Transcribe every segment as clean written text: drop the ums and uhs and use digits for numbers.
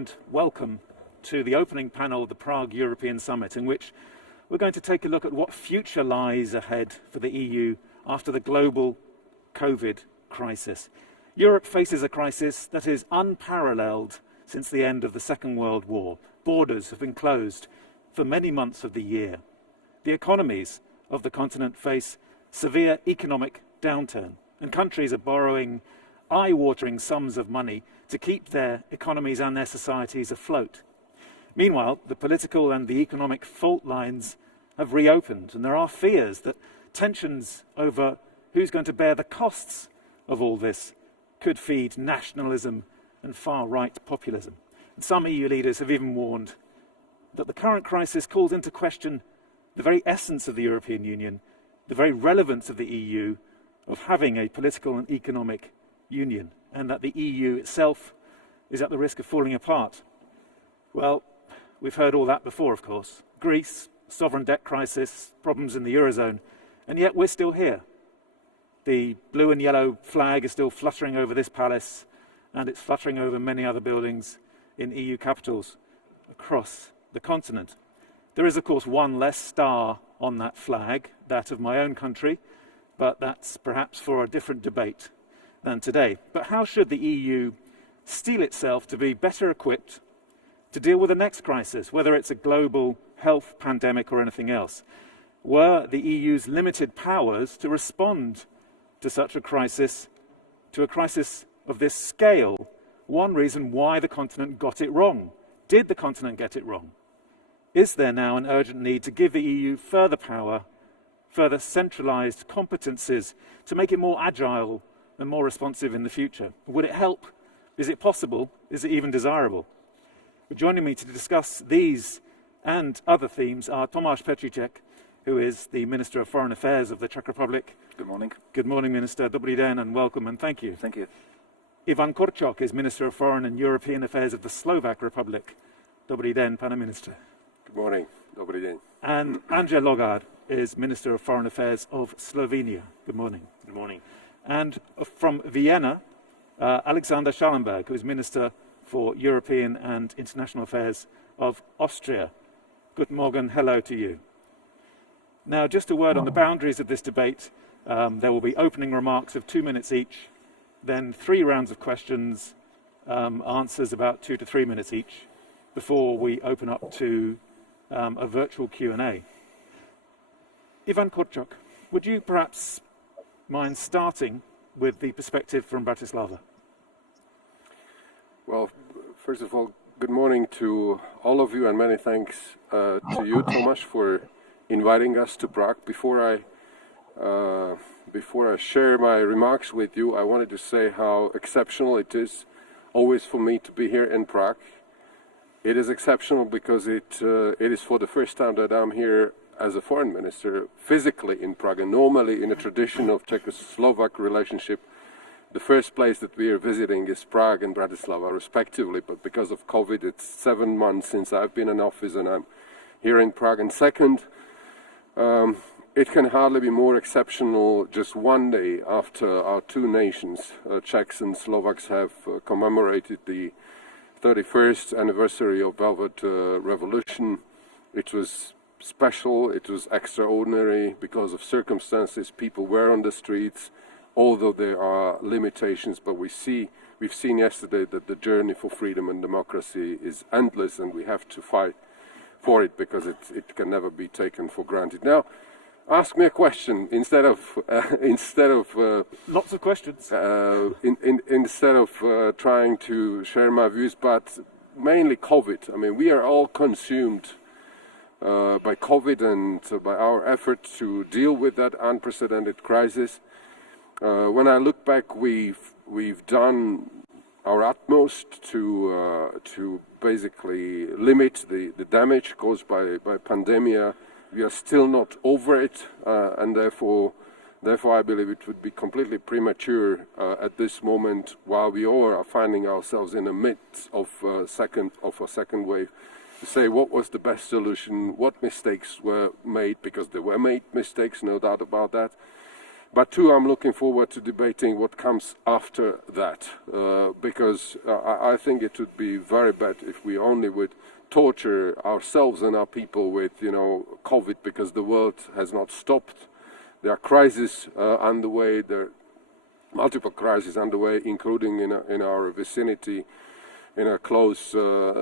and welcome to the opening panel of the Prague European Summit, in which we're going to take a look at what future lies ahead for the EU after the global COVID crisis. Europe faces a crisis that is unparalleled since the end of the Second World War. Borders have been closed for many months of the year. The economies of the continent face severe economic downturn, and countries are borrowing eye-watering sums of money to keep their economies and their societies afloat. Meanwhile, the political and the economic fault lines have reopened, and there are fears that tensions over who's going to bear the costs of all this could feed nationalism and far-right populism. And some EU leaders have even warned that the current crisis calls into question the very essence of the European Union, the very relevance of the EU, of having a political and economic union, and that the EU itself is at the risk of falling apart. Well, we've heard all that before, of course. Greece, sovereign debt crisis, problems in the Eurozone, and yet we're still here. The blue and yellow flag is still fluttering over this palace, and it's fluttering over many other buildings in EU capitals across the continent. There is, of course, one less star on that flag, that of my own country, but that's perhaps for a different debate than today. But how should the EU steel itself to be better equipped to deal with the next crisis, whether it's a global health pandemic or anything else? Were the EU's limited powers to respond to such a crisis of this scale, one reason why the continent got it wrong? Did the continent get it wrong? Is there now an urgent need to give the EU further power, further centralised competences to make it more agile and more responsive in the future? Would it help? Is it possible? Is it even desirable? Joining me to discuss these and other themes are Tomáš Petříček, who is the Minister of Foreign Affairs of the Czech Republic. Good morning. Good morning, Minister. Dobrý den and welcome and thank you. Thank you. Ivan Korčok is Minister of Foreign and European Affairs of the Slovak Republic. Dobrý den, pane minister. Good morning. Dobrý den. And Anže Logar is Minister of Foreign Affairs of Slovenia. Good morning. Good morning. And from Vienna, Alexander Schallenberg, who is Minister for European and International Affairs of Austria. Good morning. Hello to you. Now, just a word on the boundaries of this debate. There will be opening remarks of 2 minutes each, then 3 rounds of questions, answers about 2 to 3 minutes each, before we open up to a virtual Q&A. Ivan Korčok, would you perhaps mind starting with the perspective from Bratislava? Well, first of all, good morning to all of you, and many thanks to you, Tomáš, for inviting us to Prague. Before I share my remarks with you, I wanted to say how exceptional it is always for me to be here in Prague. It is exceptional because it is for the first time that I'm here as a foreign minister physically in Prague, and normally in a tradition of Czech-Slovak relationship, the first place that we are visiting is Prague and Bratislava respectively, but because of COVID it's 7 months since I've been in office and I'm here in Prague. And second, it can hardly be more exceptional just one day after our two nations, Czechs and Slovaks, have commemorated the 31st anniversary of Velvet Revolution. It was special, it was extraordinary because of circumstances. People were on the streets, although there are limitations, but we've seen yesterday that the journey for freedom and democracy is endless, and we have to fight for it because it can never be taken for granted. Now, ask me a question instead of lots of questions. Instead of trying to share my views, but mainly COVID. I mean, we are all consumed by COVID and by our effort to deal with that unprecedented crisis. When I look back, we've done our utmost to basically limit the damage caused by pandemia. We are still not over it, and therefore I believe it would be completely premature at this moment, while we all are finding ourselves in the midst of a second wave, to say what was the best solution, what mistakes were made, because there were made mistakes, no doubt about that. But two, I'm looking forward to debating what comes after that, because I think it would be very bad if we only would torture ourselves and our people with, COVID, because the world has not stopped. There are crises underway, there are multiple crises underway, including in our vicinity, in a close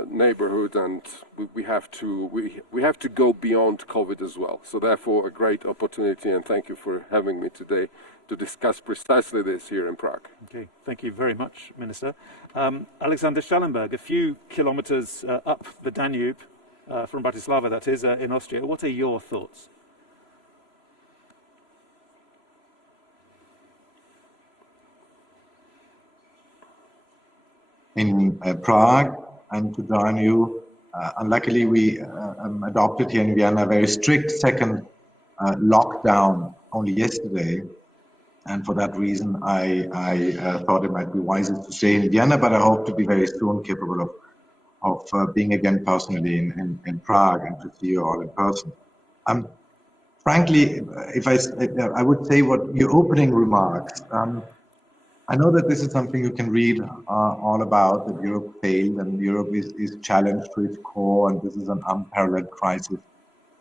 neighborhood, and we have to go beyond COVID as well. So therefore, a great opportunity, and thank you for having me today to discuss precisely this here in Prague. Okay, thank you very much, Minister. Alexander Schallenberg, a few kilometers up the Danube, from Bratislava, that is, in Austria. What are your thoughts? In Prague, and to join you. Unluckily, we adopted here in Vienna a very strict second lockdown only yesterday, and for that reason, I thought it might be wiser to stay in Vienna, but I hope to be very soon capable of being again personally in Prague and to see you all in person. Frankly, if I would say what your opening remarks. I know that this is something you can read all about, that Europe failed and Europe is challenged to its core and this is an unparalleled crisis.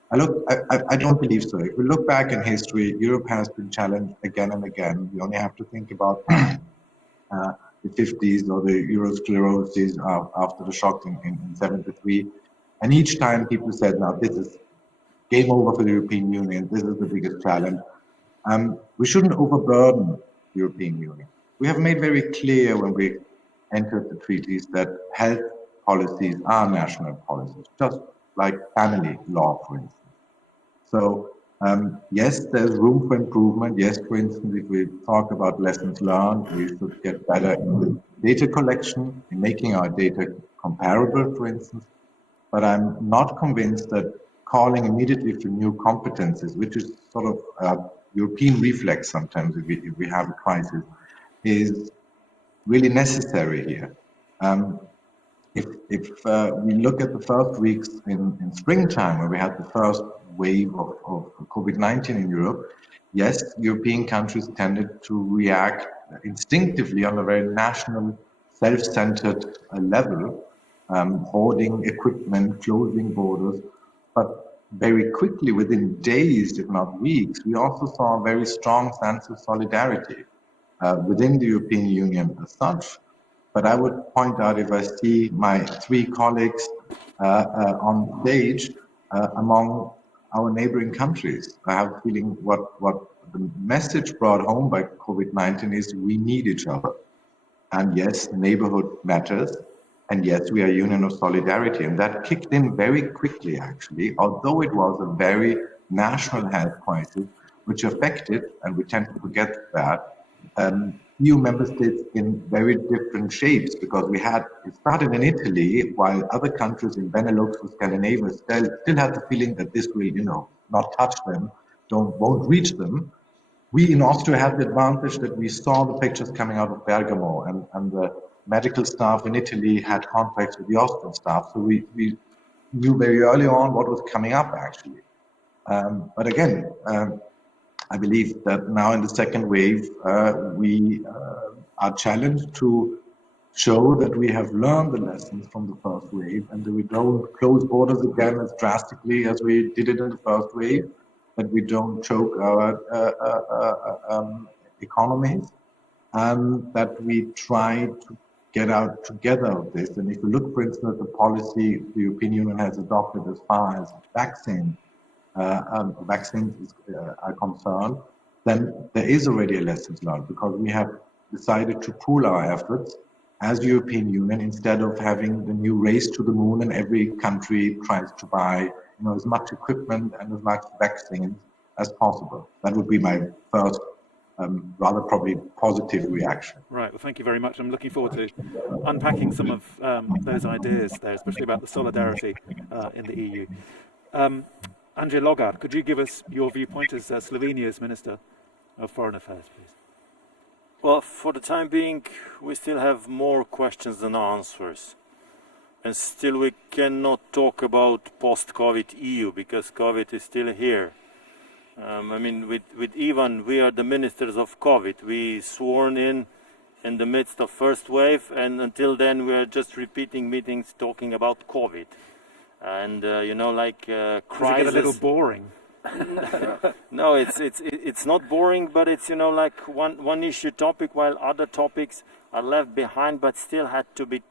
I don't believe so. If we look back in history, Europe has been challenged again and again. We only have to think about the 50s or the Eurosclerosis after the shock in 73. And each time people said, now this is game over for the European Union, this is the biggest challenge. We shouldn't overburden the European Union. We have made very clear when we entered the treaties that health policies are national policies, just like family law, for instance. So, yes, there's room for improvement. Yes, for instance, if we talk about lessons learned, we should get better in data collection, in making our data comparable, for instance. But I'm not convinced that calling immediately for new competences, which is sort of a European reflex sometimes if we have a crisis, is really necessary here. If we look at the first weeks in springtime, where we had the first wave of COVID-19 in Europe, yes, European countries tended to react instinctively on a very national, self-centered level, hoarding equipment, closing borders. But very quickly, within days, if not weeks, we also saw a very strong sense of solidarity within the European Union as such. But I would point out, if I see my three colleagues on stage among our neighboring countries, I have a feeling what the message brought home by COVID-19 is we need each other. And yes, neighborhood matters. And yes, we are a union of solidarity. And that kicked in very quickly, actually, although it was a very national health crisis, which affected, and we tend to forget that, EU member states in very different shapes, because it started in Italy, while other countries in Benelux or Scandinavia still had the feeling that this will, not touch them, won't reach them. We in Austria had the advantage that we saw the pictures coming out of Bergamo, and the medical staff in Italy had contacts with the Austrian staff, so we knew very early on what was coming up, actually. But again, I believe that now in the second wave, we are challenged to show that we have learned the lessons from the first wave and that we don't close borders again as drastically as we did it in the first wave, that we don't choke our economies, and that we try to get out together of this. And if you look, for instance, at the policy the European Union has adopted as far as vaccines are concerned, then there is already a lessons learned, because we have decided to pool our efforts as European Union instead of having the new race to the moon and every country tries to buy as much equipment and as much vaccines as possible. That would be my first rather probably positive reaction. Right, well, thank you very much. I'm looking forward to unpacking some of those ideas there, especially about the solidarity in the EU. Andrzej Logar, could you give us your viewpoint as Slovenia's Minister of Foreign Affairs, please? Well, for the time being, we still have more questions than answers. And still we cannot talk about post-COVID EU, because COVID is still here. I mean, with Ivan, we are the ministers of COVID. We sworn in the midst of first wave, and until then we are just repeating meetings talking about COVID. And you know, like crisis. Does it get a little boring? No, it's not boring, but it's, you know, like one issue topic, while other topics are left behind but still had to be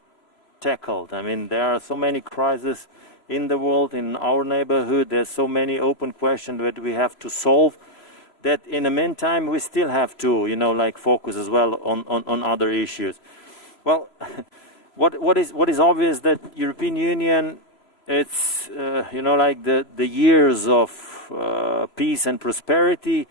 tackled. I mean, there are so many crises in the world, in our neighborhood. There's so many open questions that we have to solve, that in the meantime we still have to, you know, like focus as well on other issues. Well, what is obvious that European Union, it's you know, like the years of peace and prosperity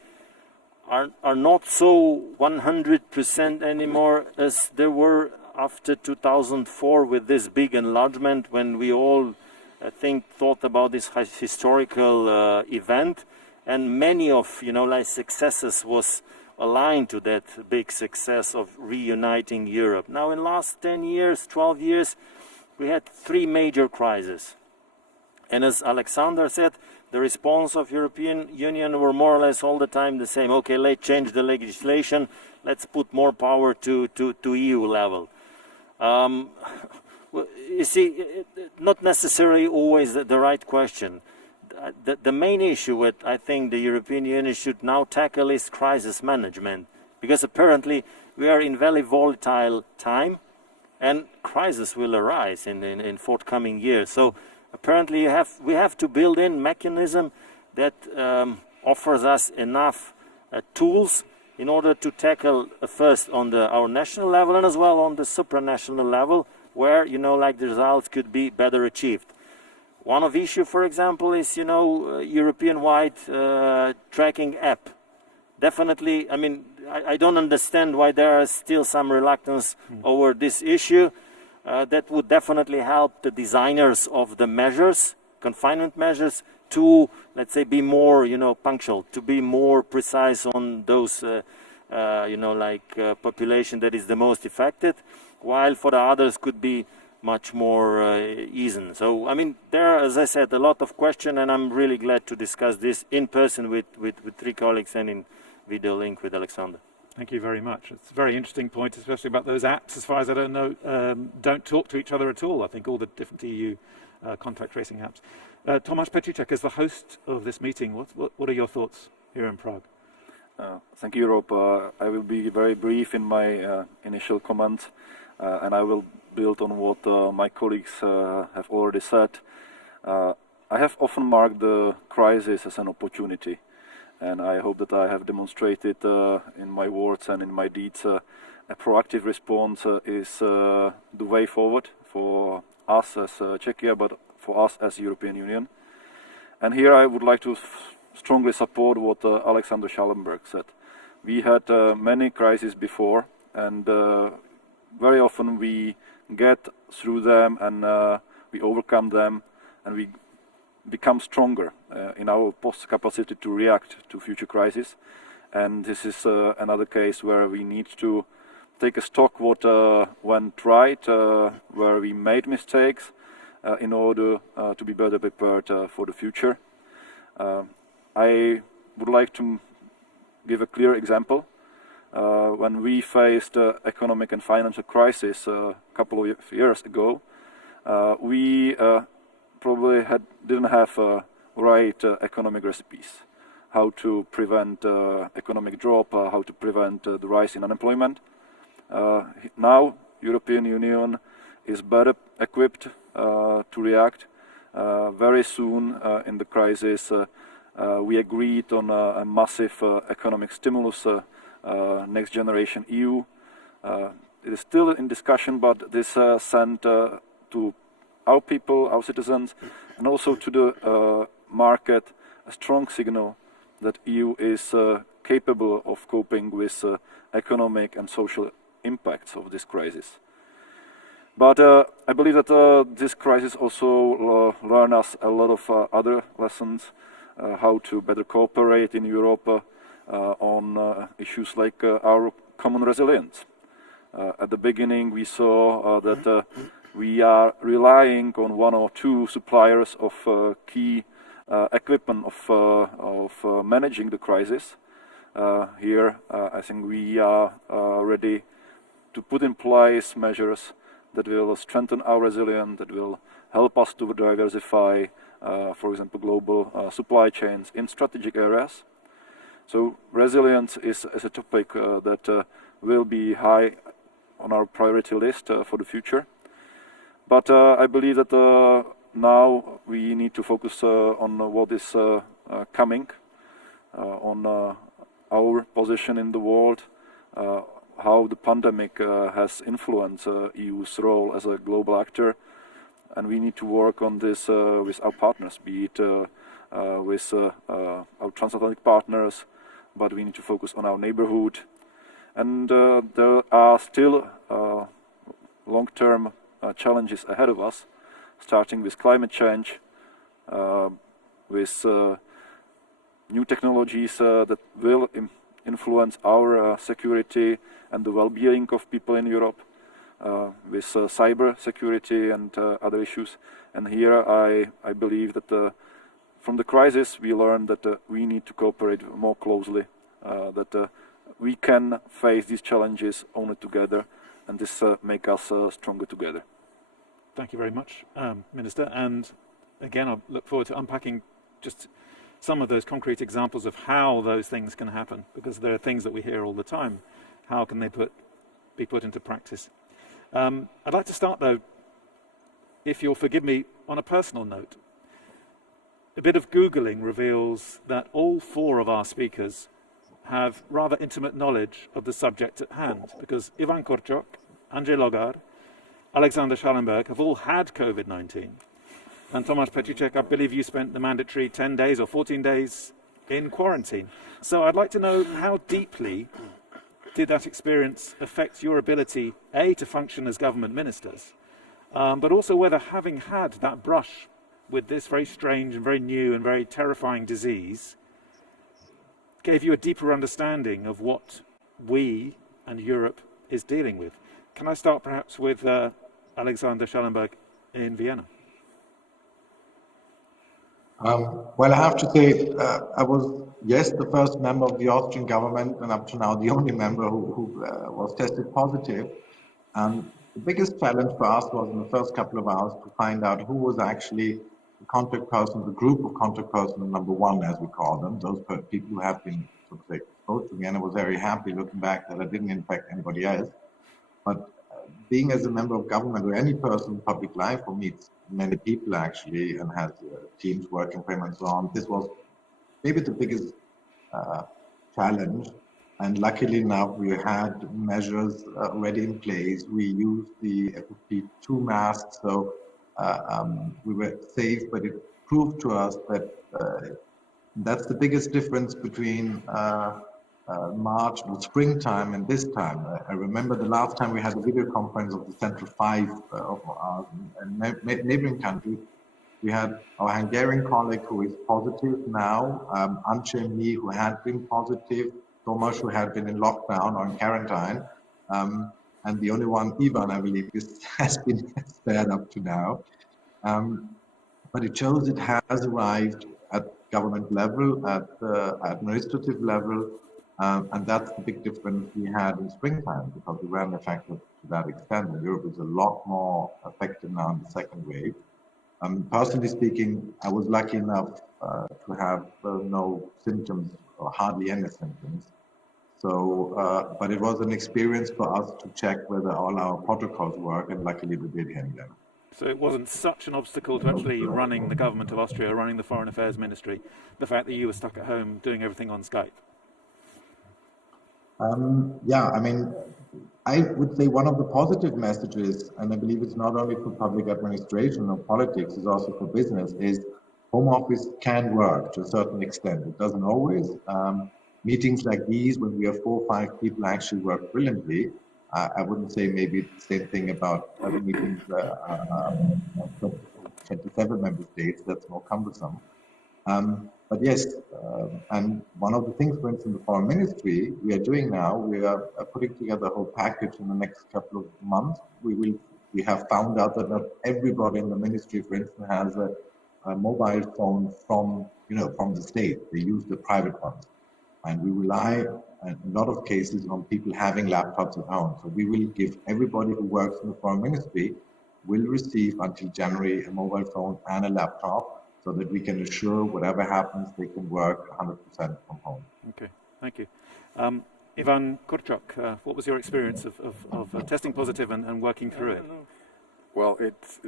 are not so 100% anymore as there were after 2004 with this big enlargement, when we all I think thought about this historical event, and many of, you know, like successes was aligned to that big success of reuniting Europe. Now in last 10 years, 12 years, we had three major crises. And as Alexander said, the response of European Union were more or less all the time the same. Okay, let's change the legislation, let's put more power to EU level. You see, not necessarily always the right question. The main issue that I think the European Union should now tackle is crisis management, because apparently we are in very volatile time, and crisis will arise in forthcoming years. So apparently we have to build in mechanism that offers us enough tools in order to tackle first on our national level and as well on the supranational level, where, you know, like the results could be better achieved. One of issue, for example, is, you know, European-wide tracking app. Definitely, I mean, I don't understand why there is still some reluctance over this issue. That would definitely help the designers of the measures, confinement measures, to, let's say, be more, you know, punctual, to be more precise on those, you know, like population that is the most affected, while for the others could be much more easy. So, I mean, there are, as I said, a lot of questions, and I'm really glad to discuss this in person with three colleagues and in video link with Alexander. Thank you very much. It's a very interesting point, especially about those apps. As far as I don't know, don't talk to each other at all. I think all the different EU contact tracing apps. Tomasz Petrucek, as the host of this meeting, what are your thoughts here in Prague? Thank you, Rob. I will be very brief in my initial comment, and I will build on what my colleagues have already said. I have often marked the crisis as an opportunity, and I hope that I have demonstrated in my words and in my deeds a proactive response is the way forward for us as Czechia, but for us as European Union. And here I would like to strongly support what Alexander Schallenberg said. We had many crises before, and very often we get through them and we overcome them, and we become stronger in our capacity to react to future crises. And this is another case where we need to take a stock what went right, where we made mistakes, in order to be better prepared for the future. I would like to give a clear example. When we faced economic and financial crisis a couple of years ago, we probably didn't have right economic recipes. How to prevent economic drop, how to prevent the rise in unemployment. Now, European Union is better equipped to react. Very soon in the crisis, we agreed on a massive economic stimulus, Next Generation EU. It is still in discussion, but this sent to our people, our citizens, and also to the market a strong signal that EU is capable of coping with economic and social impacts of this crisis. But I believe that this crisis also learned us a lot of other lessons, how to better cooperate in Europe on issues like our common resilience. At the beginning we saw that we are relying on one or two suppliers of key equipment of managing the crisis. Here, I think we are ready to put in place measures that will strengthen our resilience, that will help us to diversify, for example, global supply chains in strategic areas. So resilience is a topic that will be high on our priority list for the future. But I believe that now we need to focus on what is coming, on our position in the world, how the pandemic has influenced EU's role as a global actor, and we need to work on this with our partners, be it with our transatlantic partners, but we need to focus on our neighborhood. And there are still long-term challenges ahead of us, starting with climate change, with new technologies that will influence our security and the well-being of people in Europe, with cyber security and other issues. And here I believe that from the crisis we learned that we need to cooperate more closely, that we can face these challenges only together, and this make us stronger together. Thank you very much, Minister. And again, I look forward to unpacking just some of those concrete examples of how those things can happen, because there are things that we hear all the time. How can they be put into practice? I'd like to start, though, if you'll forgive me, on a personal note. A bit of Googling reveals that all four of our speakers have rather intimate knowledge of the subject at hand, because Ivan Korchok, Andrzej Logar, Alexander Schallenberg have all had COVID-19. And Tomasz Petricek, I believe you spent the mandatory 10 days or 14 days in quarantine. So I'd like to know, how deeply did that experience affect your ability, A, to function as government ministers, but also whether, having had that brush with this very strange and very new and very terrifying disease, gave you a deeper understanding of what we and Europe is dealing with. Can I start perhaps with Alexander Schallenberg in Vienna? Well, I have to say, I was, yes, the first member of the Austrian government, and up to now the only member who was tested positive. The biggest challenge for us was in the first couple of hours to find out who was actually the contact person, the group of contact person number one, as we call them, those people who have been, so to say, exposed to me. And I was very happy looking back that I didn't infect anybody else. But being as a member of government, or any person in public life who meets many people actually and has teams working for him and so on, this was maybe the biggest challenge. And luckily now we had measures already in place. We used the FFP2 masks, so we were safe, but it proved to us that that's the biggest difference between March or springtime and this time. I remember the last time we had a video conference of the Central Five of our neighboring countries. We had our Hungarian colleague who is positive now, Ance and me who had been positive, Tomasz who had been in lockdown or in quarantine, and the only one, Ivan, I believe, has been spared up to now. But it shows it has arrived at government level, at the administrative level, and that's the big difference we had in springtime, because we weren't affected to that extent. And Europe is a lot more affected now in the second wave. Personally speaking, I was lucky enough to have no symptoms or hardly any symptoms. So, but it was an experience for us to check whether all our protocols work, and luckily they did here in Vienna. So it wasn't such an obstacle to actually running the government of Austria, running the Foreign Affairs Ministry, the fact that you were stuck at home doing everything on Skype? Yeah, I mean, I would say one of the positive messages, and I believe it's not only for public administration or politics, it's also for business, is home office can work to a certain extent. It doesn't always. Meetings like these, when we have 4 or 5 people, actually work brilliantly. I wouldn't say maybe the same thing about other meetings, 27 member states, that's more cumbersome. But yes, and one of the things, for instance, the foreign ministry we are doing now, we are putting together a whole package in the next couple of months. We have found out that not everybody in the ministry, for instance, has a mobile phone from the state. They use the private ones, and we rely in a lot of cases on people having laptops at home. So we will give everybody who works in the foreign ministry will receive until January a mobile phone and a laptop, so that we can assure whatever happens, they can work 100% from home. Okay, thank you. Ivan Kurchuk, what was your experience of testing positive and working through it? Well, it's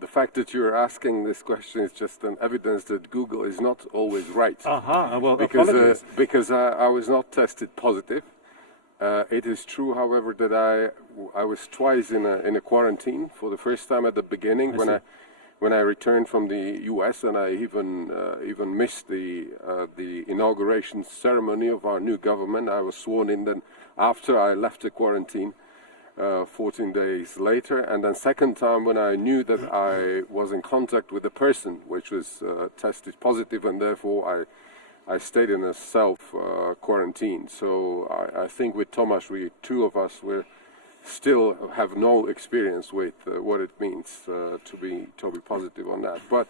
the fact that you're asking this question is just an evidence that Google is not always right. Well, apologies. Because I was not tested positive. It is true, however, that I was twice in a quarantine. For the first time at the beginning, when I returned from the U.S. and I even missed the inauguration ceremony of our new government. I was sworn in then after I left the quarantine, 14 days later. And then second time when I knew that I was in contact with a person which was tested positive, and therefore I stayed in a self-quarantine. So I think with Tomasz, two of us still have no experience with what it means to be positive on that. But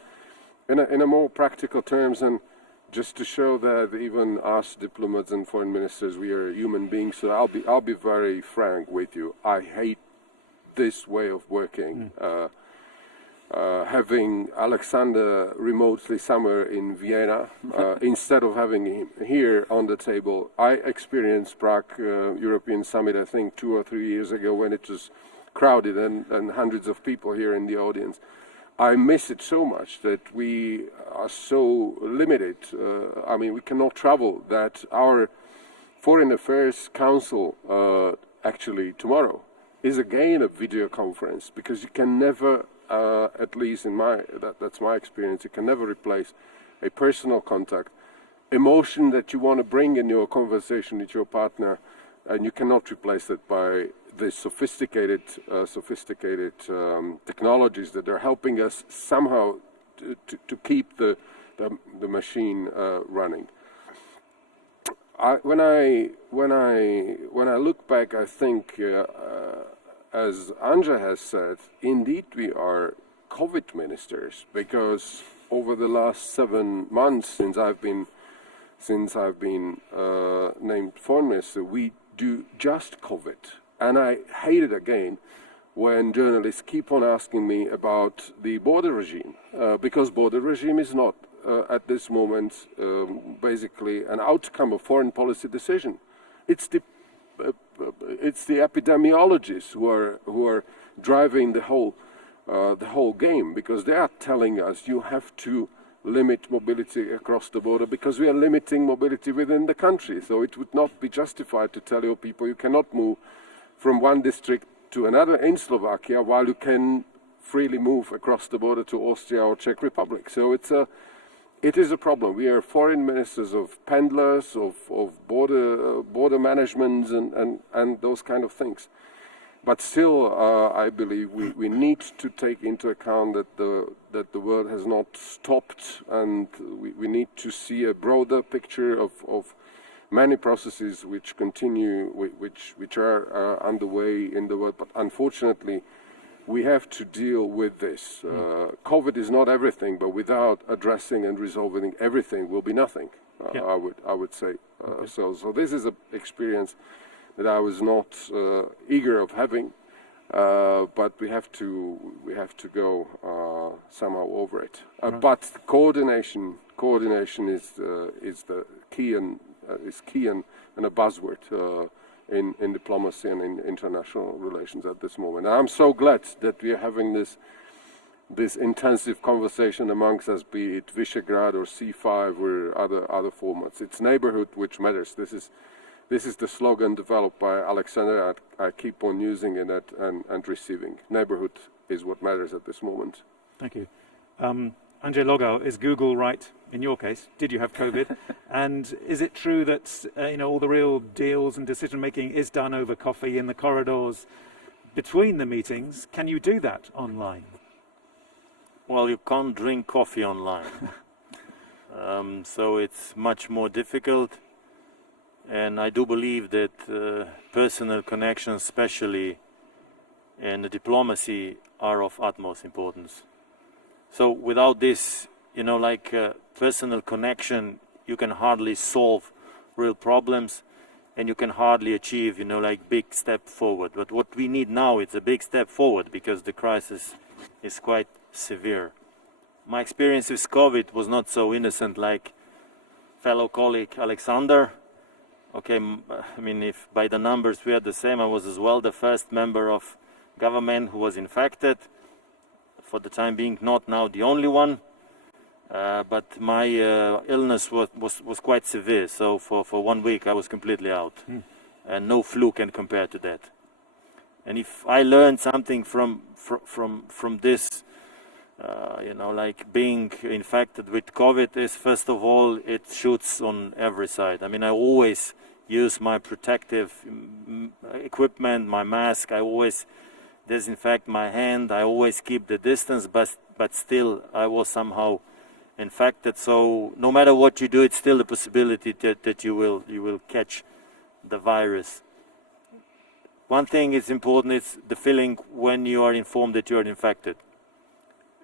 in a more practical terms, and just to show that even us diplomats and foreign ministers, we are human beings. So I'll be very frank with you. I hate this way of working. Having Alexander remotely somewhere in Vienna instead of having him here on the table. I experienced Prague European Summit, I think 2 or 3 years ago, when it was crowded and hundreds of people here in the audience. I miss it so much that we are so limited. I mean, we cannot travel. That our Foreign Affairs Council actually tomorrow is again a video conference, because you can never at least in that's my experience, you can never replace a personal contact, emotion that you want to bring in your conversation with your partner, and you cannot replace it by the sophisticated technologies that are helping us somehow to keep the machine running. When I look back, I think. As Anja has said, indeed we are COVID ministers, because over the last 7 months since I've been named foreign minister, we do just COVID. And I hate it again when journalists keep on asking me about the border regime, because border regime is not at this moment basically an outcome of foreign policy decision. It's the epidemiologists who are driving the whole game, because they are telling us you have to limit mobility across the border, because we are limiting mobility within the country. So it would not be justified to tell your people you cannot move from one district to another in Slovakia while you can freely move across the border to Austria or Czech Republic. So it is a problem. We are foreign ministers of pendlers, of border management and those kind of things. But still, I believe we need to take into account that the world has not stopped, and we need to see a broader picture of many processes which continue, which are underway in the world. But unfortunately, we have to deal with this. COVID is not everything, but without addressing and resolving everything will be nothing. I would say. Okay. So this is an experience that I was not eager of having, but we have to go somehow over it. But coordination is the key and a buzzword. In diplomacy and in international relations at this moment. And I'm so glad that we are having this intensive conversation amongst us, be it Visegrad or C5 or other formats. It's neighborhood which matters. This is the slogan developed by Alexander. I keep on using it and receiving. Neighborhood is what matters at this moment. Thank you. Andrzej Logau, is Google right in your case? Did you have COVID? And is it true that all the real deals and decision making is done over coffee in the corridors between the meetings? Can you do that online? Well, you can't drink coffee online, so it's much more difficult. And I do believe that personal connections, especially in the diplomacy, are of utmost importance. So without this, like personal connection, you can hardly solve real problems, and you can hardly achieve, like big step forward. But what we need now is a big step forward, because the crisis is quite severe. My experience with COVID was not so innocent like fellow colleague Alexander. Okay, I mean, if by the numbers we are the same, I was as well the first member of government who was infected. For the time being, not now the only one. But my illness was quite severe. So for 1 week I was completely out. And no flu can compare to that. And if I learned something from this, like being infected with COVID, is first of all, it shoots on every side. I mean, I always use my protective equipment, my mask. I always disinfect my hand. I always keep the distance, but still I was somehow infected. So no matter what you do, it's still a possibility that you will catch the virus. One thing is important, is the feeling when you are informed that you are infected.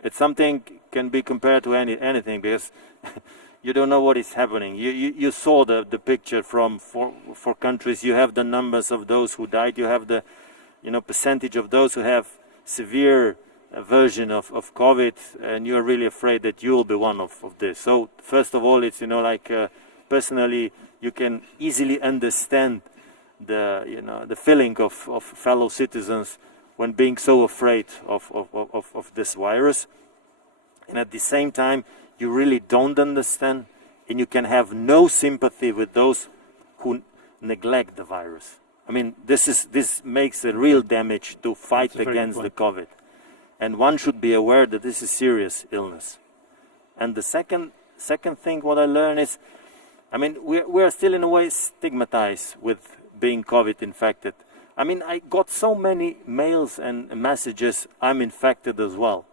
It's something can be compared to anything, because you don't know what is happening. You saw the picture for countries. You have the numbers of those who died. You have the percentage of those who have severe version of COVID, and you're really afraid that you will be one of this. So first of all, it's personally you can easily understand the feeling of fellow citizens when being so afraid of this virus. And at the same time, you really don't understand, and you can have no sympathy with those who neglect the virus. I mean, this makes a real damage to fight against the COVID. And one should be aware that this is serious illness. And the second thing what I learned is, I mean, we are still in a way stigmatized with being COVID infected. I mean, I got so many mails and messages, I'm infected as well.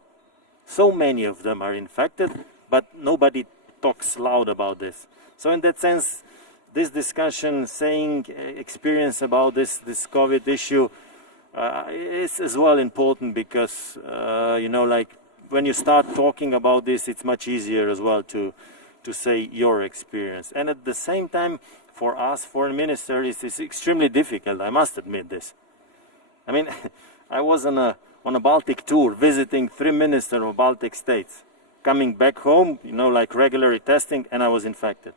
So many of them are infected, but nobody talks loud about this. So in that sense, this discussion, saying experience about this COVID issue is as well important, because, like when you start talking about this, it's much easier as well to say your experience. And at the same time, for us foreign ministers, it's extremely difficult, I must admit this. I mean, I was on a Baltic tour, visiting 3 ministers of Baltic states, coming back home, like regularly testing, and I was infected.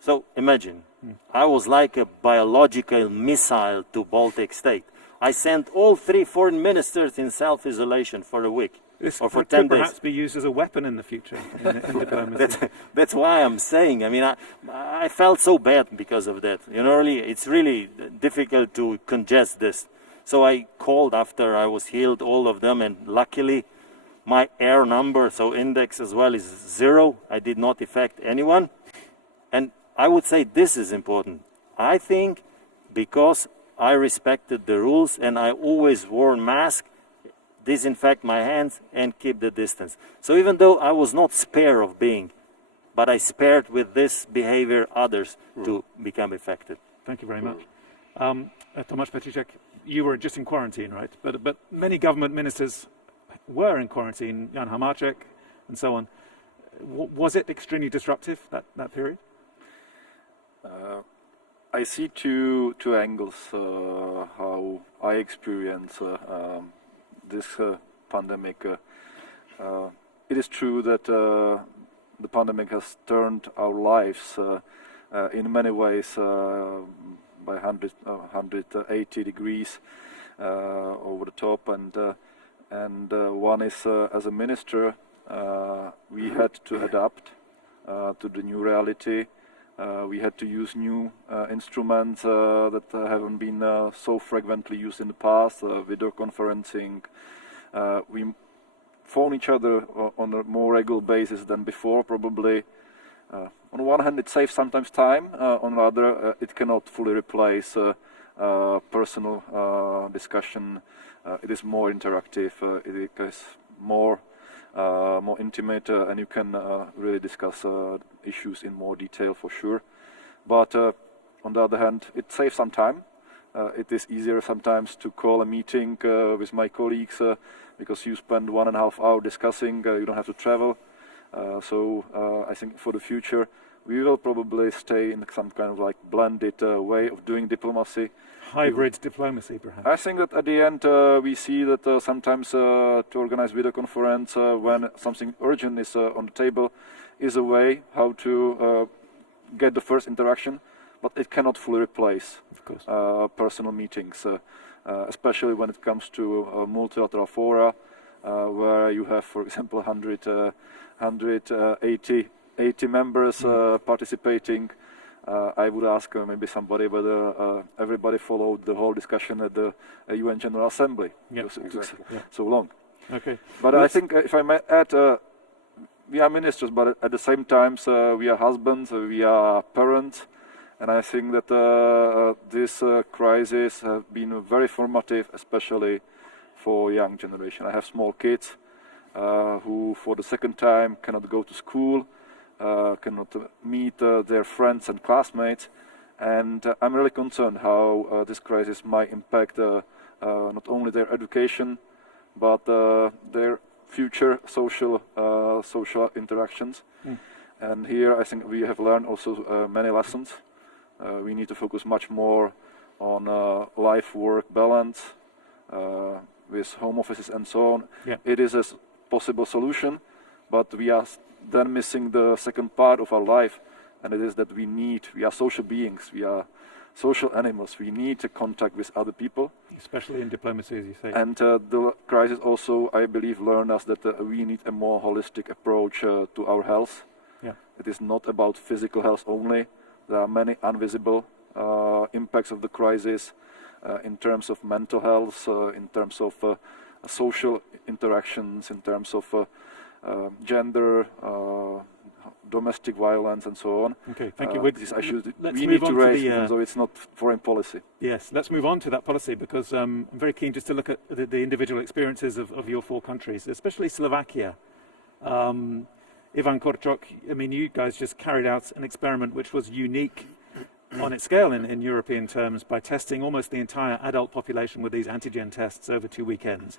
So imagine, I was like a biological missile to Baltic state. I sent all 3 foreign ministers in self-isolation for a week. This or for could 10 days. Perhaps be used as a weapon in the future in diplomacy. That's why I'm saying. I mean, I felt so bad because of that. Really, it's really difficult to congest this. So I called after I was healed, all of them, and luckily my air number, so index as well, is 0. I did not affect anyone. And I would say this is important. I think because I respected the rules and I always wore a mask, disinfect my hands and keep the distance. So even though I was not spared of being, but I spared with this behavior others to become affected. Thank you very much. Tomasz Petricek, you were just in quarantine, right? But many government ministers were in quarantine, Jan Hamáček and so on. Was it extremely disruptive, that period? I see two angles how I experience this pandemic. It is true that the pandemic has turned our lives in many ways by 180 degrees over the top, and one is as a minister we had to adapt to the new reality. We had to use new instruments that haven't been so frequently used in the past, video conferencing. We phone each other on a more regular basis than before, probably. On one hand, it saves sometimes time. On the other, it cannot fully replace personal discussion. It is more interactive. It is more intimate, and you can really discuss issues in more detail for sure. But on the other hand, it saves some time. It is easier sometimes to call a meeting with my colleagues because you spend 1.5 hours discussing. You don't have to travel. I think for the future we will probably stay in some kind of like blended way of doing diplomacy. Hybrid diplomacy, perhaps. I think that at the end we see that sometimes to organize video conference when something urgent is on the table is a way how to get the first interaction, but it cannot fully replace, of course, personal meetings, especially when it comes to multilateral fora, where you have, for example, 180 members participating. I would ask maybe somebody whether everybody followed the whole discussion at the UN General Assembly. Yep, Exactly. Yeah. So long. Okay. But I think if I may add, we are ministers, but at the same time, we are husbands, we are parents, and I think that this crisis has been very formative, especially for young generation. I have small kids who, for the second time, cannot go to school, cannot meet their friends and classmates, and I'm really concerned how this crisis might impact not only their education, but their future social interactions. And here I think we have learned also many lessons. We need to focus much more on life-work balance with home offices and so on. Yeah. It is a possible solution, but we are then missing the second part of our life, and it is that we are social beings, we are social animals, we need to contact with other people. Especially in diplomacy, as you say. And the crisis also, I believe, learned us that we need a more holistic approach to our health. Yeah. It is not about physical health only. There are many invisible impacts of the crisis in terms of mental health, in terms of social interactions, in terms of gender, domestic violence, and so on. Okay, thank you. These issues Let's we move need to on raise, the, even though it's not foreign policy. Yes, let's move on to that policy, because I'm very keen just to look at the individual experiences of your four countries, especially Slovakia. Ivan Korčok, I mean, you guys just carried out an experiment which was unique on its scale in European terms by testing almost the entire adult population with these antigen tests over 2 weekends.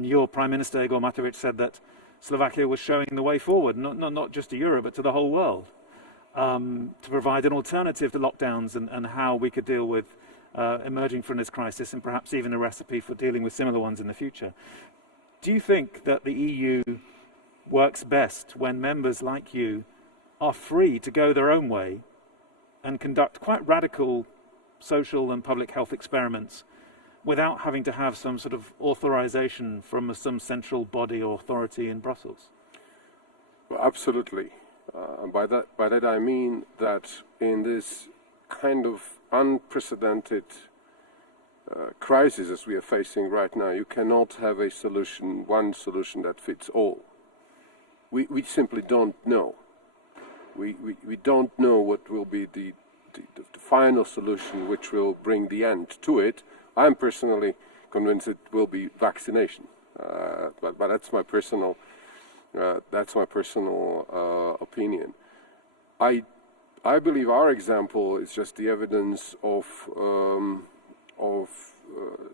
Your Prime Minister, Igor Matovic, said that Slovakia was showing the way forward, not just to Europe, but to the whole world, to provide an alternative to lockdowns and how we could deal with emerging from this crisis, and perhaps even a recipe for dealing with similar ones in the future. Do you think that the EU works best when members like you are free to go their own way and conduct quite radical social and public health experiments without having to have some sort of authorization from some central body or authority in Brussels? Well, absolutely. By that I mean that in this kind of unprecedented crisis as we are facing right now, you cannot have a solution, one solution that fits all. We simply don't know. We don't know what will be the final solution which will bring the end to it. I'm personally convinced it will be vaccination, but that's my personal opinion. I believe our example is just the evidence of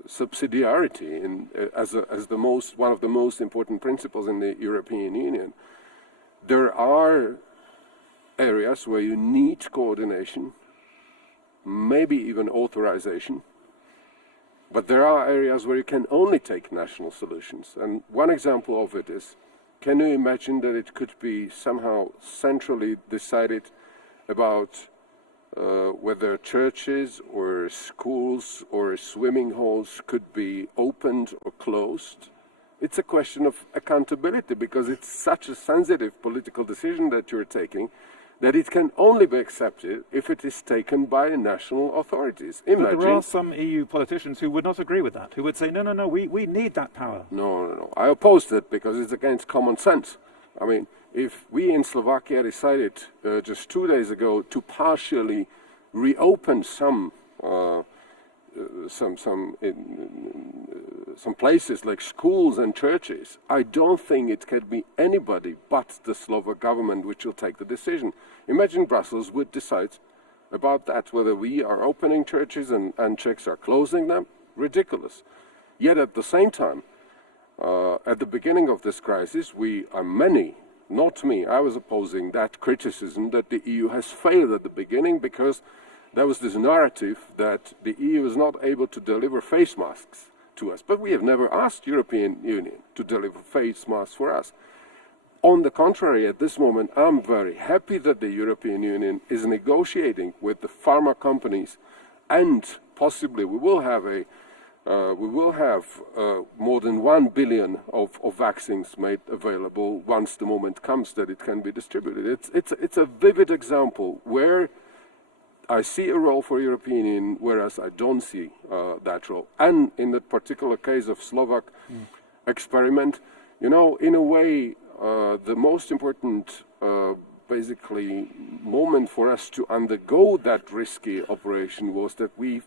subsidiarity as one of the most important principles in the European Union. There are areas where you need coordination, maybe even authorization, but there are areas where you can only take national solutions. And one example of it is, can you imagine that it could be somehow centrally decided about whether churches or schools or swimming halls could be opened or closed? It's a question of accountability, because it's such a sensitive political decision that you're taking that it can only be accepted if it is taken by national authorities. Imagine. But there are some EU politicians who would not agree with that, who would say, no, we need that power. No. I oppose that because it's against common sense. I mean, if we in Slovakia decided just 2 days ago to partially reopen some places like schools and churches, I don't think it can be anybody but the Slovak government which will take the decision. Imagine Brussels would decide about that, whether we are opening churches and Czechs are closing them. Ridiculous. Yet at the same time, at the beginning of this crisis, many not me, I was opposing that criticism that the EU has failed at the beginning because there was this narrative that the EU is not able to deliver face masks to us. But we have never asked European Union to deliver face masks for us. On the contrary, at this moment, I'm very happy that the European Union is negotiating with the pharma companies, and possibly we will have more than 1 billion of vaccines made available once the moment comes that it can be distributed. It's a vivid example where I see a role for European Union, whereas I don't see that role. And in the particular case of Slovak experiment, you know, in a way, the most important basically moment for us to undergo that risky operation was that we've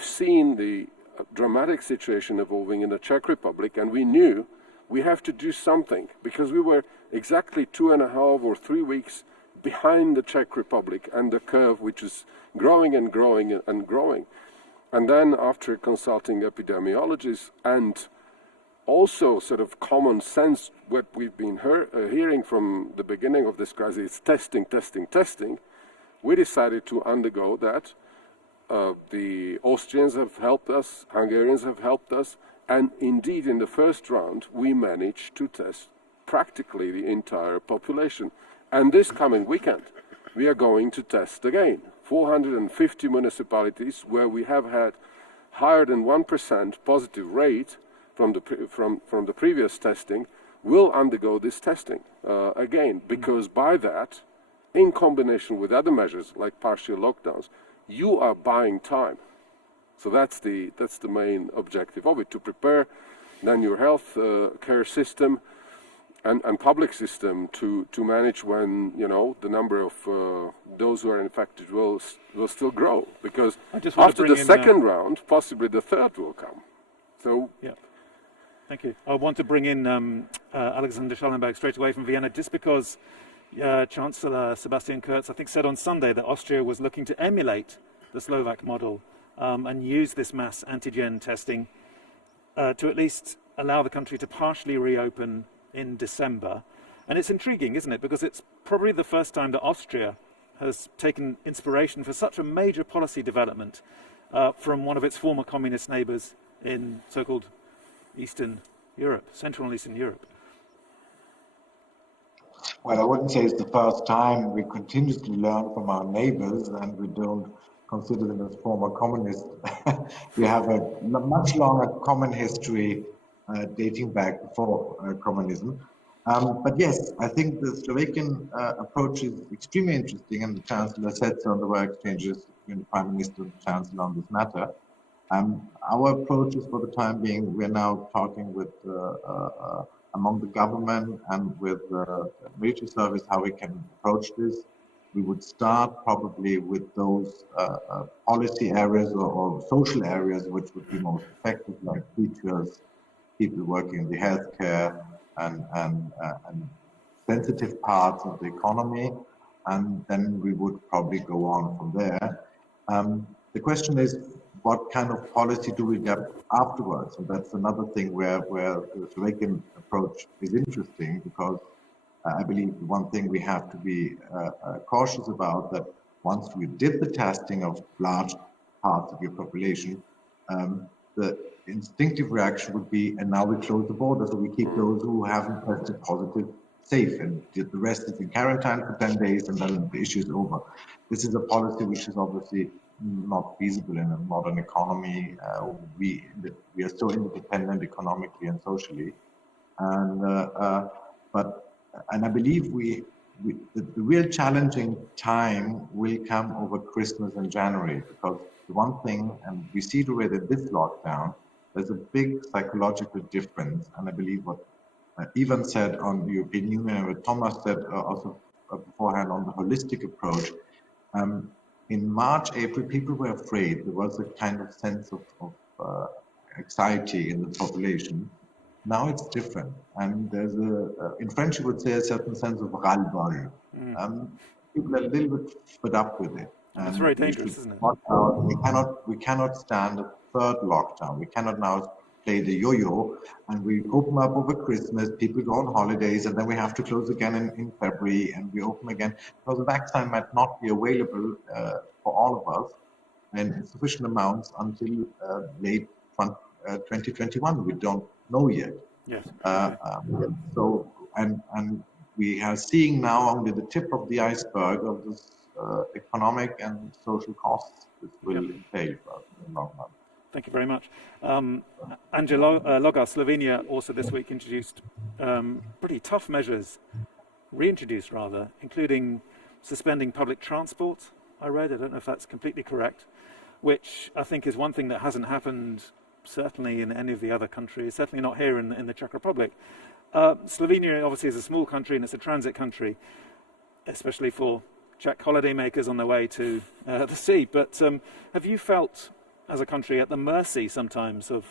seen the dramatic situation evolving in the Czech Republic, and we knew we have to do something because we were exactly 2.5 or 3 weeks behind the Czech Republic and the curve, which is growing and growing and growing. And then after consulting epidemiologists and also sort of common sense, what we've been hearing from the beginning of this crisis, testing, we decided to undergo that. The Austrians have helped us, Hungarians have helped us, and indeed in the first round we managed to test practically the entire population. And this coming weekend we are going to test again 450 municipalities where we have had higher than 1% positive rate from the previous testing will undergo this testing again, because by that, in combination with other measures like partial lockdowns, you are buying time. So that's the main objective of it, to prepare then your health care system and public system to manage when, you know, the number of those who are infected will still grow, because after the second round, possibly the third will come. So yeah. Thank you. I want to bring in Alexander Schallenberg straight away from Vienna, just because Chancellor Sebastian Kurz, I think, said on Sunday that Austria was looking to emulate the Slovak model and use this mass antigen testing to at least allow the country to partially reopen in December. And it's intriguing, isn't it? Because it's probably the first time that Austria has taken inspiration for such a major policy development from one of its former communist neighbours in so-called Eastern Europe, Central and Eastern Europe. Well, I wouldn't say it's the first time. We continuously learn from our neighbors, and we don't consider them as former communists. We have a much longer common history dating back before communism. But yes, I think the Slovakian approach is extremely interesting, and the Chancellor said so on the were exchanges between the Prime Minister and the Chancellor on this matter. Our approach is, for the time being, we're now talking with among the government and with the military service how we can approach this. We would start probably with those policy areas or social areas which would be most effective, like teachers, people working in the healthcare and sensitive parts of the economy, and then we would probably go on from there. The question is, what kind of policy do we get afterwards? And that's another thing where the Slovakian approach is interesting, because I believe one thing we have to be cautious about, that once we did the testing of large parts of your population, the instinctive reaction would be, and now we close the border, so we keep those who haven't tested positive safe, and the rest is in quarantine for 10 days, and then the issue is over. This is a policy which is obviously not feasible in a modern economy. We are so interdependent economically and socially, and I believe the real challenging time will come over Christmas and January, because the one thing, and we see it already in this lockdown, there's a big psychological difference, and I believe what Ivan said on the European Union and what Thomas said also beforehand on the holistic approach. In March, April, people were afraid. There was a kind of sense of anxiety in the population. Now it's different, and there's in French you would say a certain sense of ras-le-bol. People are a little bit fed up with it. It's very dangerous, isn't it? We cannot stand a third lockdown. We cannot now play the yo-yo, and we open up over Christmas, people go on holidays, and then we have to close again in February, and we open again. So the vaccine might not be available for all of us in sufficient amounts until late 2021. We don't know yet. Yes. So, and we are seeing now only the tip of the iceberg of this economic and social costs this will entail for us in the long run. Thank you very much. Angela Logar, Slovenia, also this week introduced pretty tough measures, reintroduced rather, including suspending public transport, I read. I don't know if that's completely correct, which I think is one thing that hasn't happened certainly in any of the other countries, certainly not here in the Czech Republic. Slovenia obviously is a small country and it's a transit country, especially for Czech holidaymakers on their way to the sea. But have you felt as a country at the mercy sometimes of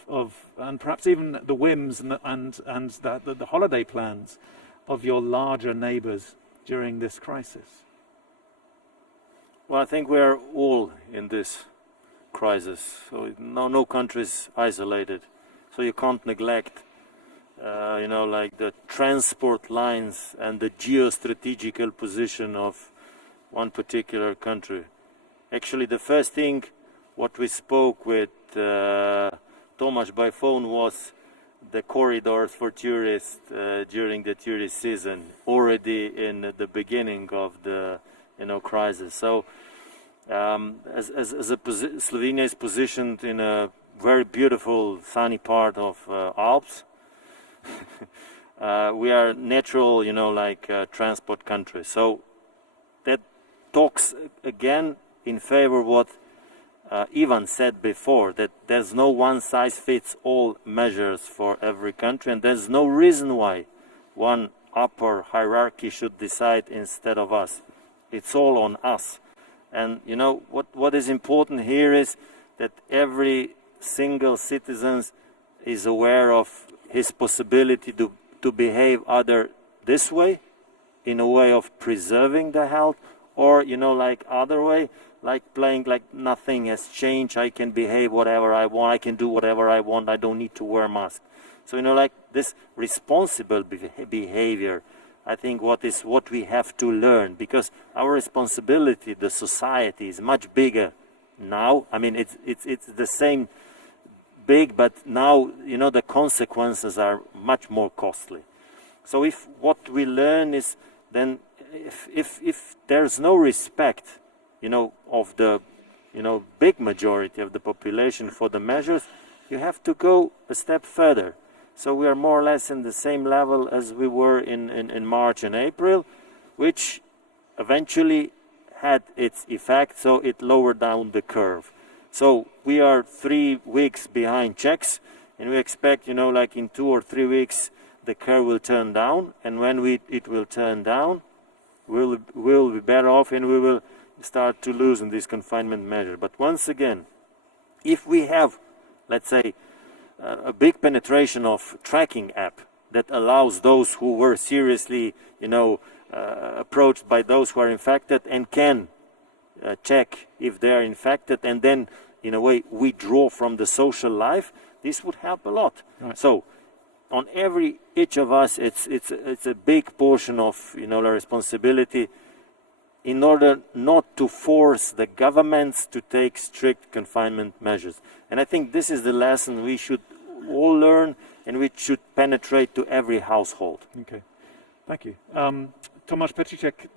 and perhaps even the whims and the holiday plans of your larger neighbours during this crisis? Well, I think we're all in this crisis. So no country is isolated. So you can't neglect, like the transport lines and the geostrategical position of one particular country. Actually, the first thing what we spoke with Tomáš by phone was the corridors for tourists during the tourist season, already in the beginning of the crisis. So Slovenia is positioned in a very beautiful sunny part of Alps. We are natural, transport country. So that talks again in favor of what Ivan said before, that there's no one-size-fits-all measures for every country, and there's no reason why one upper hierarchy should decide instead of us. It's all on us. And what is important here is that every single citizen is aware of his possibility to behave either this way, in a way of preserving the health, or other way, like playing like nothing has changed. I can behave whatever I want, I can do whatever I want, I don't need to wear a mask. So this responsible behavior, I think what we have to learn, because our responsibility, the society, is much bigger now. I mean, it's the same big, but now the consequences are much more costly. So if what we learn is then if there's no respect, of the big majority of the population for the measures, you have to go a step further. So we are more or less in the same level as we were in March and April, which eventually had its effect, so it lowered down the curve. So we are 3 weeks behind Czechs, and we expect, in 2 or 3 weeks, the curve will turn down, and when it will turn down, we'll be better off, and we will start to loosen this confinement measure. But once again, if we have, let's say, a big penetration of tracking app that allows those who were seriously, approached by those who are infected and can check if they are infected and then, in a way, withdraw from the social life, this would help a lot. Right. So, on each of us, it's a big portion of, the responsibility in order not to force the governments to take strict confinement measures. And I think this is the lesson we should all learn, and which should penetrate to every household. Okay, thank you. Tomáš Petříček,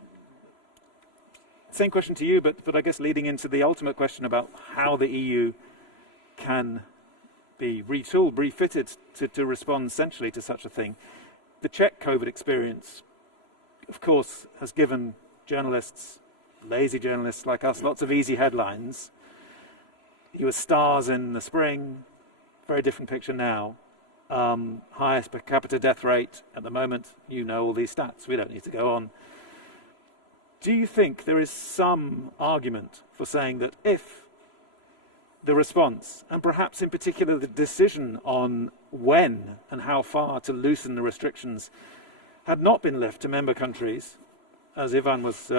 same question to you, but I guess leading into the ultimate question about how the EU can be retooled, refitted to respond centrally to such a thing. The Czech COVID experience, of course, has given journalists, lazy journalists like us, lots of easy headlines. You were stars in the spring, very different picture now. Highest per capita death rate at the moment. All these stats, we don't need to go on. Do you think there is some argument for saying that if the response, and perhaps in particular the decision on when and how far to loosen the restrictions, had not been left to member countries, as Ivan was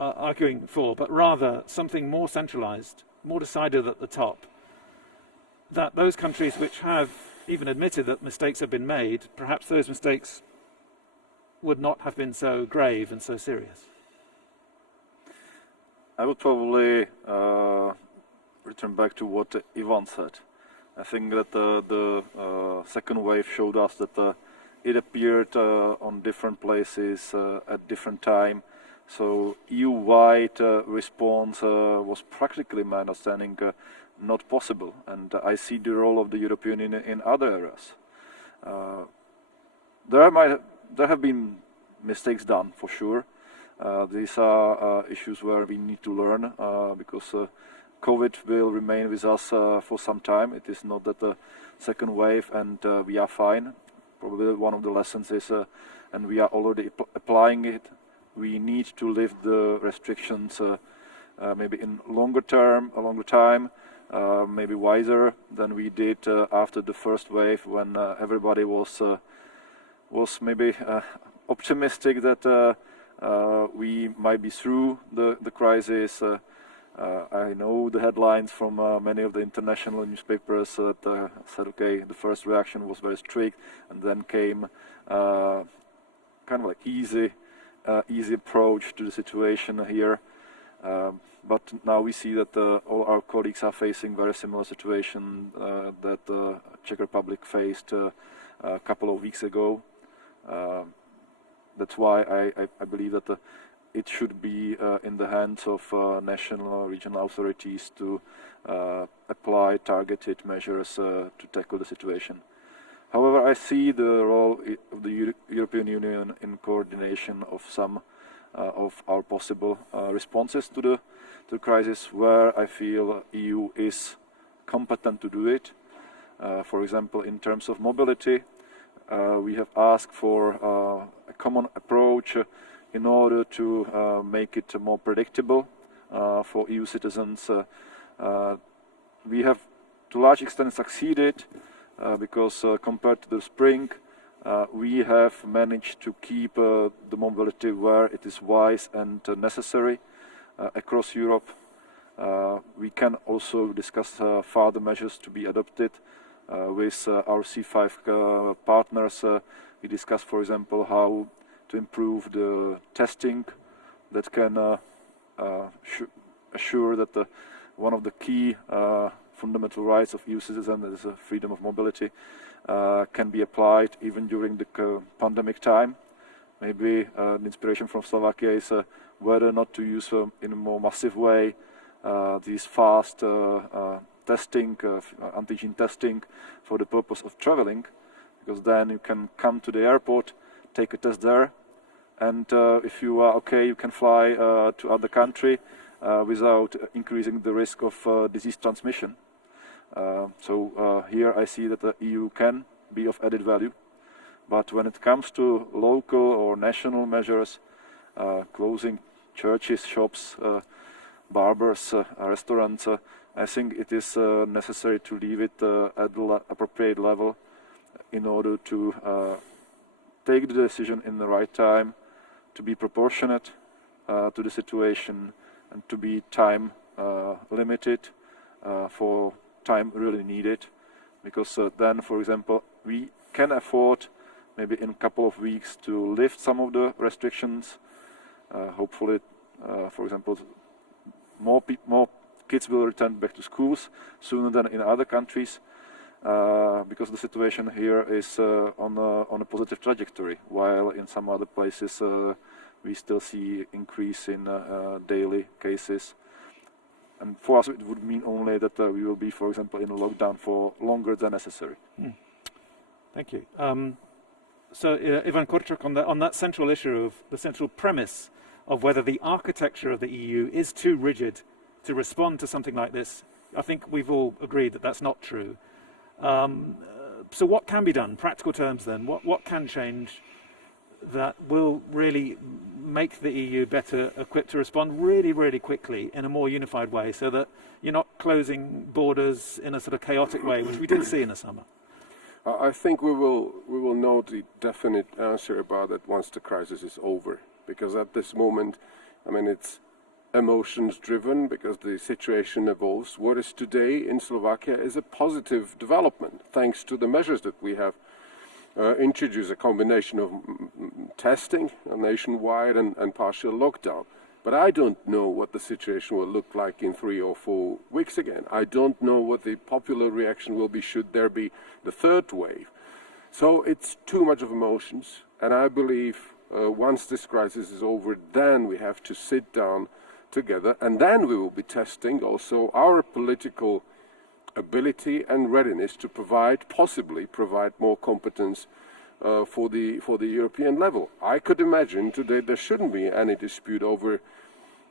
arguing for, but rather something more centralized, more decided at the top, that those countries which have even admitted that mistakes have been made, perhaps those mistakes would not have been so grave and so serious. I would probably return back to what Ivan said. I think that the second wave showed us that it appeared on different places at different time. So EU-wide response was practically, my understanding, not possible. And I see the role of the European Union in other areas. There have been mistakes done, for sure. These are issues where we need to learn because COVID will remain with us for some time. It is not that the second wave and we are fine. Probably one of the lessons is, and we are already applying it, we need to lift the restrictions maybe in a longer time, maybe wiser than we did after the first wave, when everybody was maybe optimistic that we might be through the crisis. I know the headlines from many of the international newspapers that said, okay, the first reaction was very strict, and then came kind of like easy approach to the situation here. But now we see that all our colleagues are facing very similar situation that the Czech Republic faced a couple of weeks ago. That's why I believe that it should be in the hands of national or regional authorities to apply targeted measures to tackle the situation. However, I see the role of the European Union in coordination of some of our possible responses to the crisis, where I feel EU is competent to do it. For example, in terms of mobility, we have asked for a common approach in order to make it more predictable for EU citizens. We have to a large extent succeeded because compared to the spring, we have managed to keep the mobility where it is wise and necessary across Europe. We can also discuss further measures to be adopted with our C5 partners. We discussed, for example, how to improve the testing that can assure that one of the key fundamental rights of EU citizens is freedom of mobility can be applied even during the pandemic time. Maybe the inspiration from Slovakia is whether or not to use in a more massive way these fast testing, antigen testing for the purpose of traveling, because then you can come to the airport, take a test there, and if you are okay, you can fly to other country without increasing the risk of disease transmission. So here I see that the EU can be of added value, but when it comes to local or national measures, closing churches, shops, barbers, restaurants, I think it is necessary to leave it at the appropriate level in order to take the decision in the right time, to be proportionate to the situation, and to be time limited for time really needed. Because then, for example, we can afford maybe in a couple of weeks to lift some of the restrictions. Hopefully, for example, more kids will return back to schools sooner than in other countries, because the situation here is on a positive trajectory, while in some other places we still see increase in daily cases. And for us, it would mean only that we will be, for example, in a lockdown for longer than necessary. Thank you. So, Ivan Korczak, on that central issue of the central premise of whether the architecture of the EU is too rigid to respond to something like this, I think we've all agreed that that's not true. So what can be done, practical terms then? What can change that will really make the EU better equipped to respond really, really quickly in a more unified way, so that you're not closing borders in a sort of chaotic way, which we did see in the summer? I think we will know the definite answer about it once the crisis is over, because at this moment, I mean, it's emotions driven because the situation evolves. What is today in Slovakia is a positive development thanks to the measures that we have introduced, a combination of testing nationwide and partial lockdown. But I don't know what the situation will look like in 3 or 4 weeks again. I don't know what the popular reaction will be should there be the third wave. So it's too much of emotions, and I believe once this crisis is over, then we have to sit down together, and then we will be testing also our political ability and readiness to possibly provide more competence for the European level. I could imagine today there shouldn't be any dispute over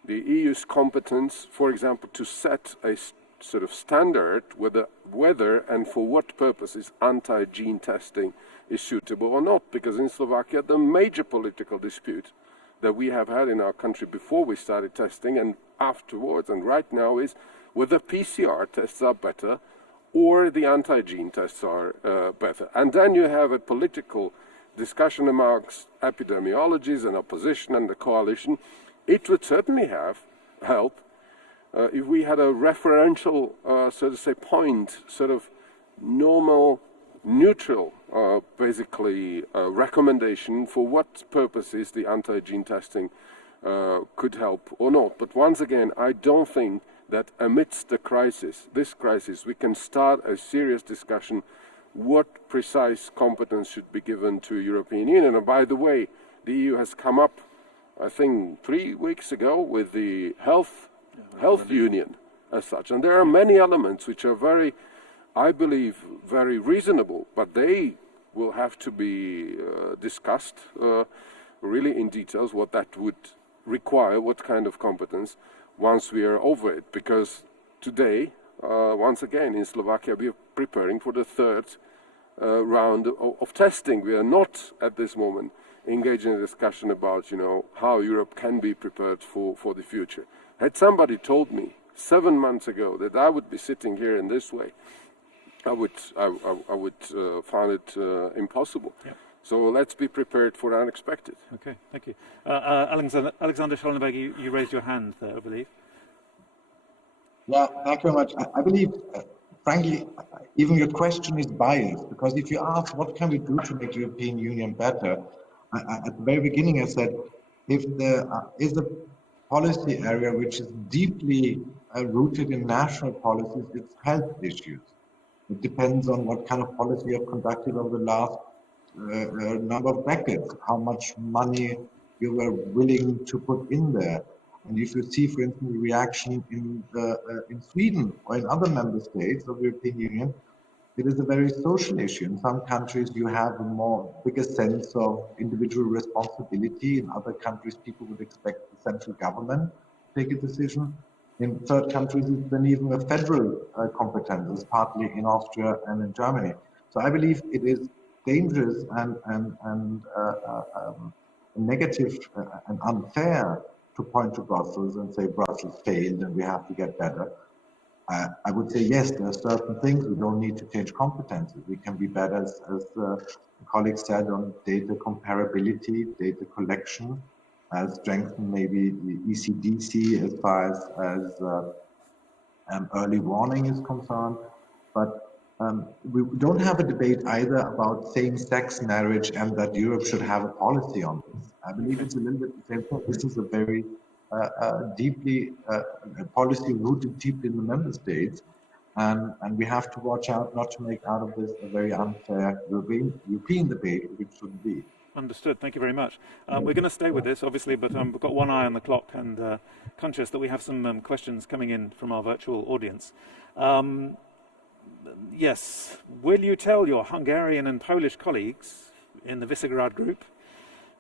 the EU's competence, for example, to set a sort of standard whether and for what purposes anti-gene testing is suitable or not. Because in Slovakia, the major political dispute that we have had in our country before we started testing and afterwards and right now is whether PCR tests are better or the anti-gene tests are better. And then you have a political discussion amongst epidemiologists and opposition and the coalition. It would certainly have helped if we had a referential, so to say, point, sort of normal, neutral, basically, recommendation for what purposes the anti-gene testing could help or not. But once again, I don't think that amidst the crisis, this crisis, we can start a serious discussion what precise competence should be given to European Union. And by the way, the EU has come up, I think, 3 weeks ago with the health union as such. And there are many elements which are very, I believe, very reasonable, but they will have to be discussed really in details what that would require, what kind of competence once we are over it. Because today, once again, in Slovakia, we are preparing for the third round of testing. We are not at this moment engaged in a discussion about, how Europe can be prepared for the future. Had somebody told me 7 months ago that I would be sitting here in this way, I would find it impossible. Yeah. So let's be prepared for the unexpected. Okay, thank you. Alexander Schollenberg, you raised your hand there, I believe. Yeah, thank you very much. I believe, frankly, even your question is biased, because if you ask what can we do to make the European Union better, at the very beginning I said, if there is a policy area which is deeply rooted in national policies, it's health issues. It depends on what kind of policy you have conducted over the last number of decades, how much money you were willing to put in there. And if you see, for instance, the reaction in Sweden or in other member states of the European Union, it is a very social issue. In some countries, you have a bigger sense of individual responsibility. In other countries, people would expect the central government to take a decision. In third countries, it's then even a federal competence, partly in Austria and in Germany. So I believe it is dangerous and negative and unfair to point to Brussels and say Brussels failed and we have to get better. I would say yes, there are certain things we don't need to change competences. We can be better, as the colleague said, on data comparability, data collection, strengthen maybe the ECDC as far as early warning is concerned. But we don't have a debate either about same-sex marriage and that Europe should have a policy on this. I believe it's a little bit the same thing. This is a very deeply policy rooted deeply in the member states, and we have to watch out not to make out of this a very unfair European debate, which shouldn't be. Understood. Thank you very much. We're going to stay with this, obviously, but we've got one eye on the clock and conscious that we have some questions coming in from our virtual audience. Yes, will you tell your Hungarian and Polish colleagues in the Visegrad group,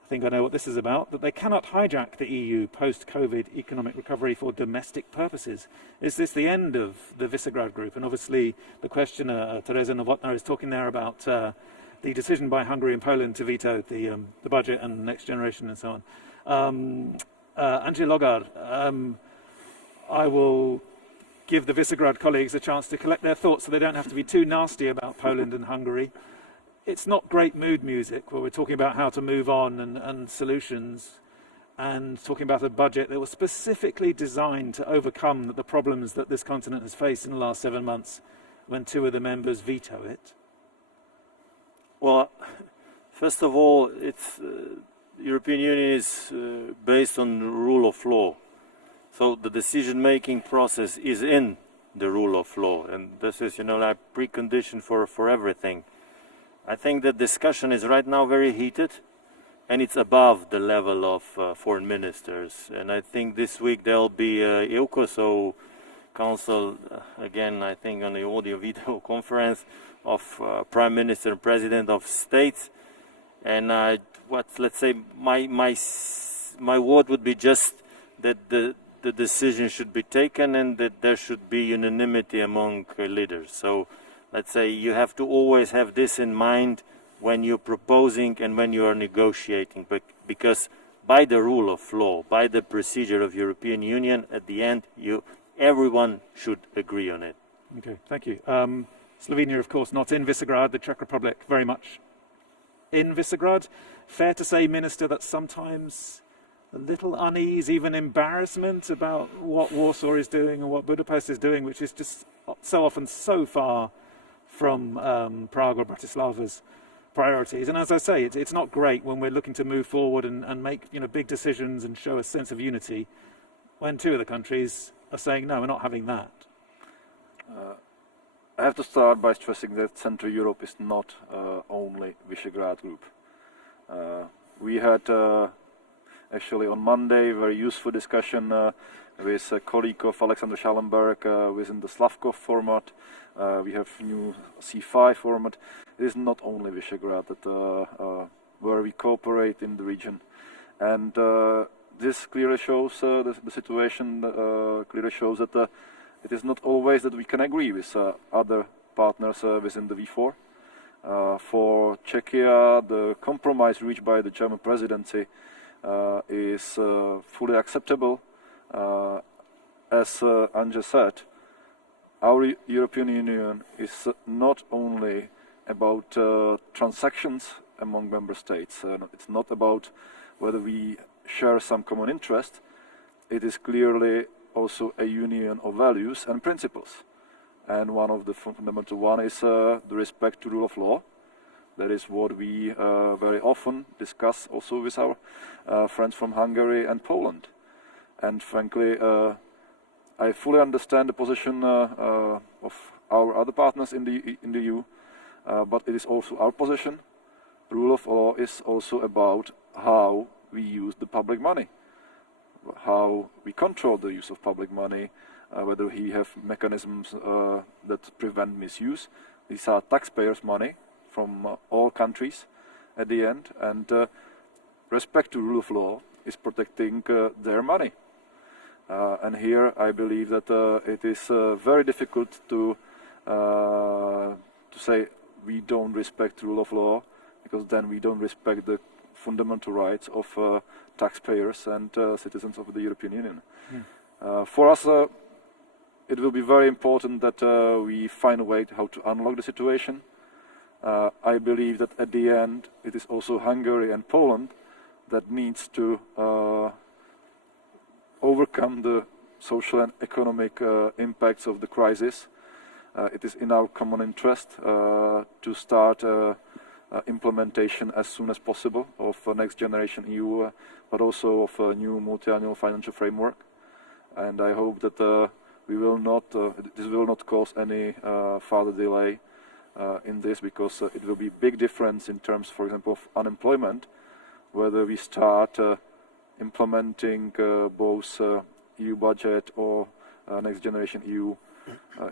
I think I know what this is about, that they cannot hijack the EU post-COVID economic recovery for domestic purposes? Is this the end of the Visegrad group? And obviously the questioner, Teresa Novotná, is talking there about the decision by Hungary and Poland to veto the budget and Next Generation and so on. Andrzej Logar, I will give the Visegrad colleagues a chance to collect their thoughts so they don't have to be too nasty about Poland and Hungary. It's not great mood music where we're talking about how to move on and solutions. and talking about a budget that was specifically designed to overcome the problems that this continent has faced in the last 7 months when 2 of the members veto it? Well, first of all, it's European Union is based on the rule of law. So the decision-making process is in the rule of law, and this is, like precondition for everything. I think the discussion is right now very heated, and it's above the level of foreign ministers. And I think this week there'll be a Eurozone Council, again, I think on the audio-video conference of Prime Minister and President of States. And let's say, my word would be just that the decision should be taken and that there should be unanimity among leaders. So let's say you have to always have this in mind when you're proposing and when you are negotiating, but because by the rule of law, by the procedure of European Union, at the end, everyone should agree on it. Okay, thank you. Slovenia, of course, not in Visegrad, the Czech Republic very much in Visegrad. Fair to say, Minister, that sometimes a little unease, even embarrassment about what Warsaw is doing and what Budapest is doing, which is just so often so far from Prague or Bratislava's priorities. And as I say, it's not great when we're looking to move forward and make big decisions and show a sense of unity when 2 of the countries are saying, no, we're not having that. I have to start by stressing that Central Europe is not only Visegrad Group. We had actually on Monday a very useful discussion with a colleague of Alexander Schallenberg within the Slavkov format. We have new C5 format. It is not only Visegrad where we cooperate in the region, and this clearly shows the situation. Clearly shows that it is not always that we can agree with other partners within the V4. For Czechia, the compromise reached by the German presidency is fully acceptable. As Anja said, our European Union is not only about transactions among member states. It's not about whether we share some common interest. It is clearly also a union of values and principles. And one of the fundamental one is the respect to rule of law. That is what we very often discuss also with our friends from Hungary and Poland. And frankly, I fully understand the position of our other partners in the EU, but it is also our position. Rule of law is also about how we use the public money, how we control the use of public money, whether we have mechanisms that prevent misuse. These are taxpayers' money from all countries at the end, and respect to rule of law is protecting their money. And here I believe that it is very difficult to say we don't respect rule of law, because then we don't respect the fundamental rights of taxpayers and citizens of the European Union. For us, it will be very important that we find a way how to unlock the situation. I believe that at the end it is also Hungary and Poland that needs to overcome the social and economic impacts of the crisis. It is in our common interest to start implementation as soon as possible of next generation EU, but also of a new multi-annual financial framework. And I hope that we will not, this will not cause any further delay in this, because it will be a big difference in terms, for example, of unemployment, whether we start implementing both EU budget or next generation EU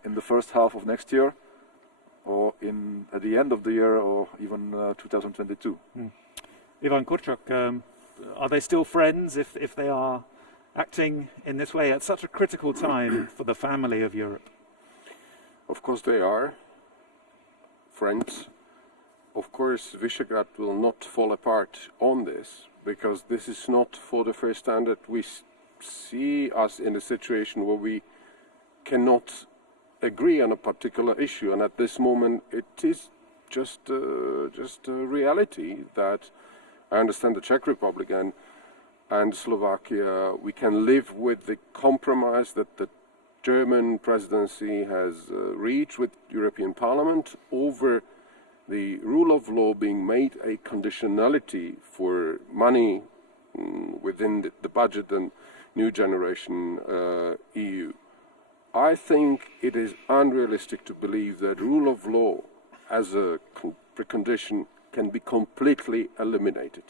in the first half of next year, or at the end of the year, or even 2022. Ivan Kurczuk, are they still friends if they are acting in this way at such a critical time for the family of Europe? Of course they are friends. Of course Visegrad will not fall apart on this, because this is not for the first time that we see us in a situation where we cannot agree on a particular issue, and at this moment it is just a reality that I understand the Czech Republic, and and Slovakia, we can live with the compromise that the German presidency has reached with European Parliament over the rule of law being made a conditionality for money within the budget and new generation EU. I think it is unrealistic to believe that rule of law as a precondition can be completely eliminated.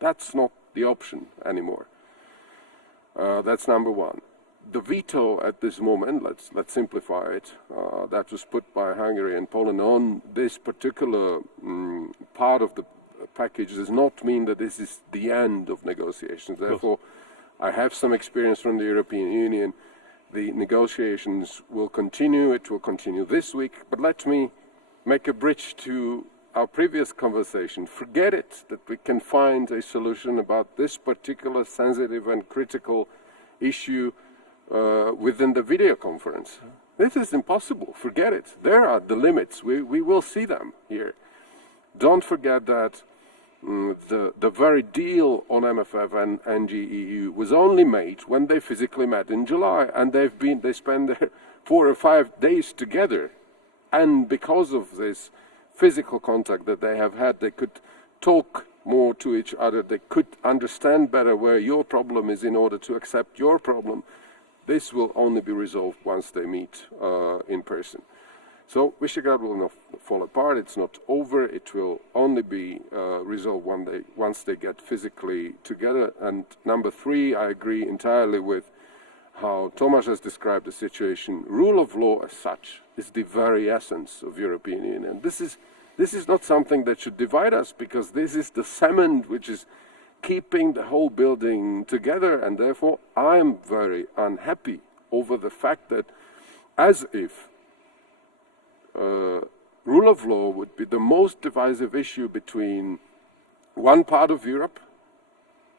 That's not the option anymore. That's number one. The veto at this moment, let's simplify it, that was put by Hungary and Poland on this particular part of the package does not mean that this is the end of negotiations. Therefore, I have some experience from the European Union. The negotiations will continue. It will continue this week. But let me make a bridge to our previous conversation. Forget it that we can find a solution about this particular sensitive and critical issue within the video conference. This is impossible. Forget it. There are the limits. We will see them here. Don't forget that the very deal on MFF and NGEU was only made when they physically met in July, and they spent their 4 or 5 days together, and because of this physical contact that they have had, they could talk more to each other, they could understand better where your problem is in order to accept your problem. This will only be resolved once they meet in person. So Visegrad will not fall apart. It's not over. It will only be resolved once they get physically together. And number three, I agree entirely with how Tomáš has described the situation. Rule of law as such is the very essence of European Union. This is not something that should divide us, because this is the cement which is keeping the whole building together. And therefore, I'm very unhappy over the fact that, as if rule of law would be the most divisive issue between one part of Europe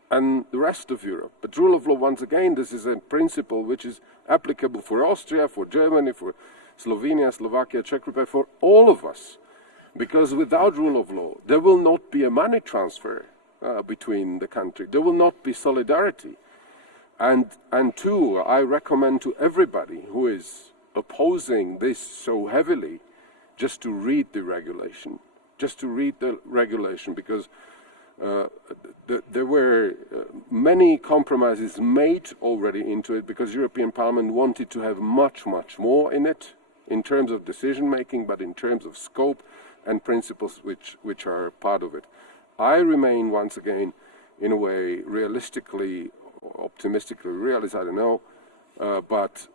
and the rest of Europe. But rule of law, once again, this is a principle which is applicable for Austria, for Germany, for Slovenia, Slovakia, Czech Republic, for all of us. Because without rule of law, there will not be a money transfer between the country. There will not be solidarity. And two, I recommend to everybody who is opposing this so heavily just to read the regulation. Because there were many compromises made already into it, because European Parliament wanted to have much, much more in it, in terms of decision making, but in terms of scope and principles which are part of it. I remain, once again, in a way, realistically, optimistically realist, I don't know, but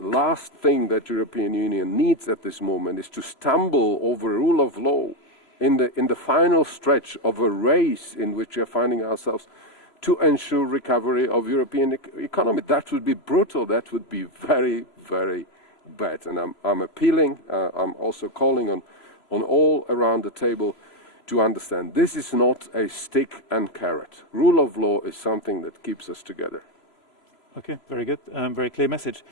last thing that European Union needs at this moment is to stumble over rule of law in the final stretch of a race in which we are finding ourselves to ensure recovery of European economy. That would be brutal. That would be very, very bad. And I'm appealing, I'm also calling on all around the table to understand this is not a stick and carrot. Rule of law is something that keeps us together. Okay, very good. Very clear message.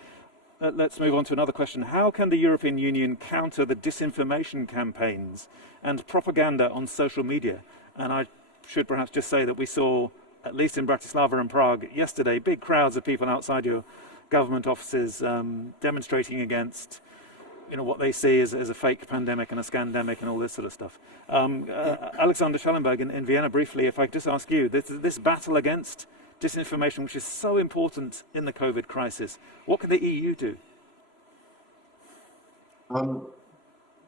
Let's move on to another question. How can the European Union counter the disinformation campaigns and propaganda on social media? And I should perhaps just say that we saw, at least in Bratislava and Prague yesterday, big crowds of people outside your government offices demonstrating against what they see as a fake pandemic and a scandemic and all this sort of stuff. Alexander Schallenberg in Vienna, briefly, if I could just ask you, this battle against disinformation, which is so important in the COVID crisis, what can the EU do?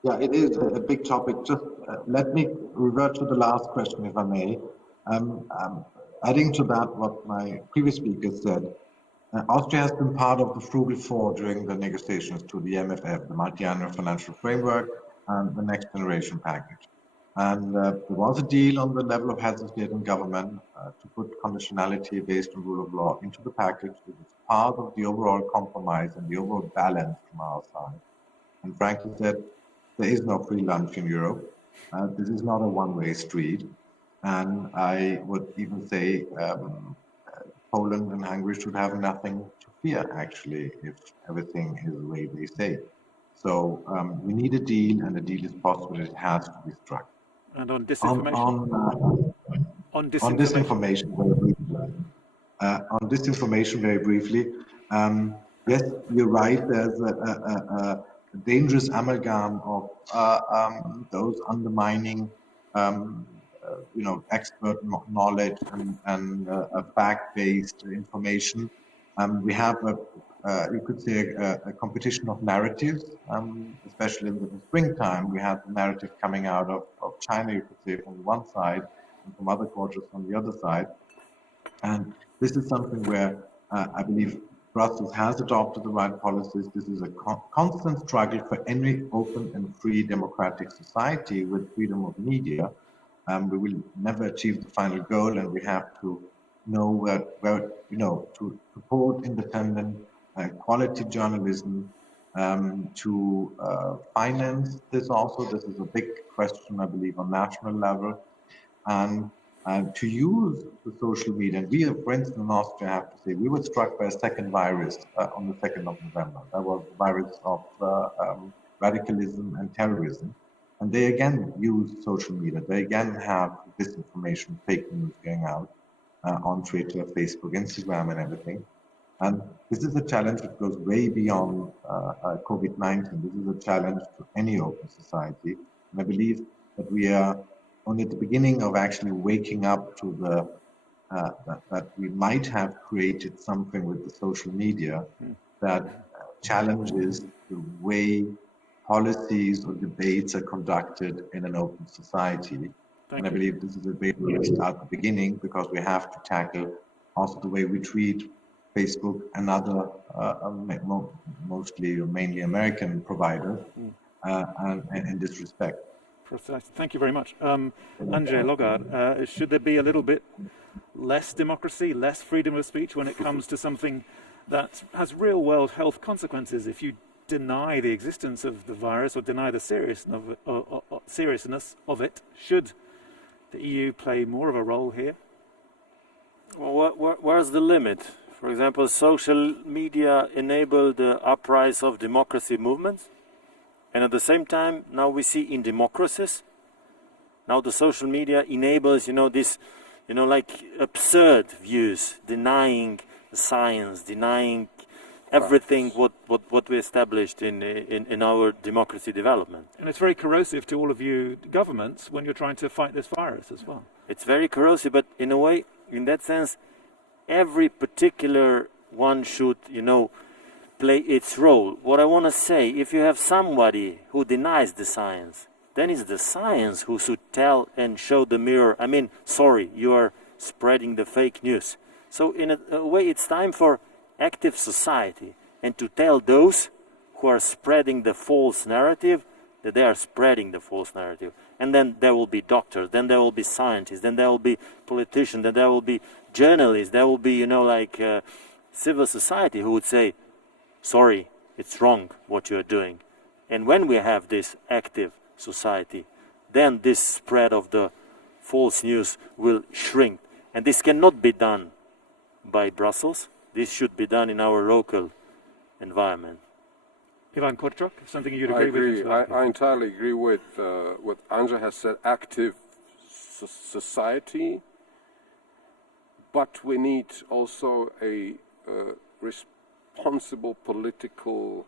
Yeah, it is a big topic. Just let me revert to the last question, if I may. Adding to that what my previous speaker said, Austria has been part of the Frugal Four during the negotiations to the MFF, the Multi-Annual Financial Framework, and the Next Generation Package. And there was a deal on the level of heads of state and government to put conditionality based on rule of law into the package. It is part of the overall compromise and the overall balance from our side. And frankly said, there is no free lunch in Europe. This is not a one-way street. And I would even say Poland and Hungary should have nothing to fear, actually, if everything is the way they say. So we need a deal, and a deal is possible. It has to be struck. And on disinformation? On disinformation. On disinformation, very briefly, yes, you're right. There's a dangerous amalgam of those undermining, expert knowledge and fact-based information. We have you could say, a competition of narratives, especially in the springtime. We had the narrative coming out of China, you could say, from one side, and from other quarters on the other side. And this is something where I believe Brussels has adopted the right policies. This is a constant struggle for any open and free democratic society with freedom of media. We will never achieve the final goal, and we have to know where to support independent, quality journalism, to finance this also. This is a big question, I believe, on national level, and to use the social media. And we, for instance, in Austria, have to say, we were struck by a second virus on the 2nd of November. That was the virus of radicalism and terrorism. And they again use social media. They again have disinformation, fake news going out on Twitter, Facebook, Instagram, and everything. And this is a challenge that goes way beyond COVID-19. This is a challenge to any open society. And I believe that we are only at the beginning of actually waking up to the that we might have created something with the social media that challenges the way policies or debates are conducted in an open society. And I believe this is a bit where we start at the beginning, because we have to tackle also the way we treat Facebook and other mostly or mainly American providers and in this respect. Thank you very much. Andrzej Logard, should there be a little bit less democracy, less freedom of speech when it comes to something that has real world health consequences? If you deny the existence of the virus or deny the seriousness of it, should the EU play more of a role here? Well, where's the limit? For example, social media enable the uprise of democracy movements. And at the same time, now we see in democracies, now the social media enables, this, like absurd views, denying science, denying everything what we established in our democracy development. And it's very corrosive to all of you governments when you're trying to fight this virus as well. It's very corrosive, but in a way, in that sense, every particular one should, play its role. What I want to say, if you have somebody who denies the science, then it's the science who should tell and show the mirror. I mean, sorry, you are spreading the fake news. So in a way, it's time for active society and to tell those who are spreading the false narrative that they are spreading the false narrative. And then there will be doctors, then there will be scientists, then there will be politicians, then there will be journalists, there will be, civil society who would say, sorry, it's wrong what you are doing. And when we have this active society, then this spread of the false news will shrink. And this cannot be done by Brussels. This should be done in our local environment. Ivan Korczok, something you'd agree with? I entirely agree with what Andrzej has said, active society, but we need also a responsible political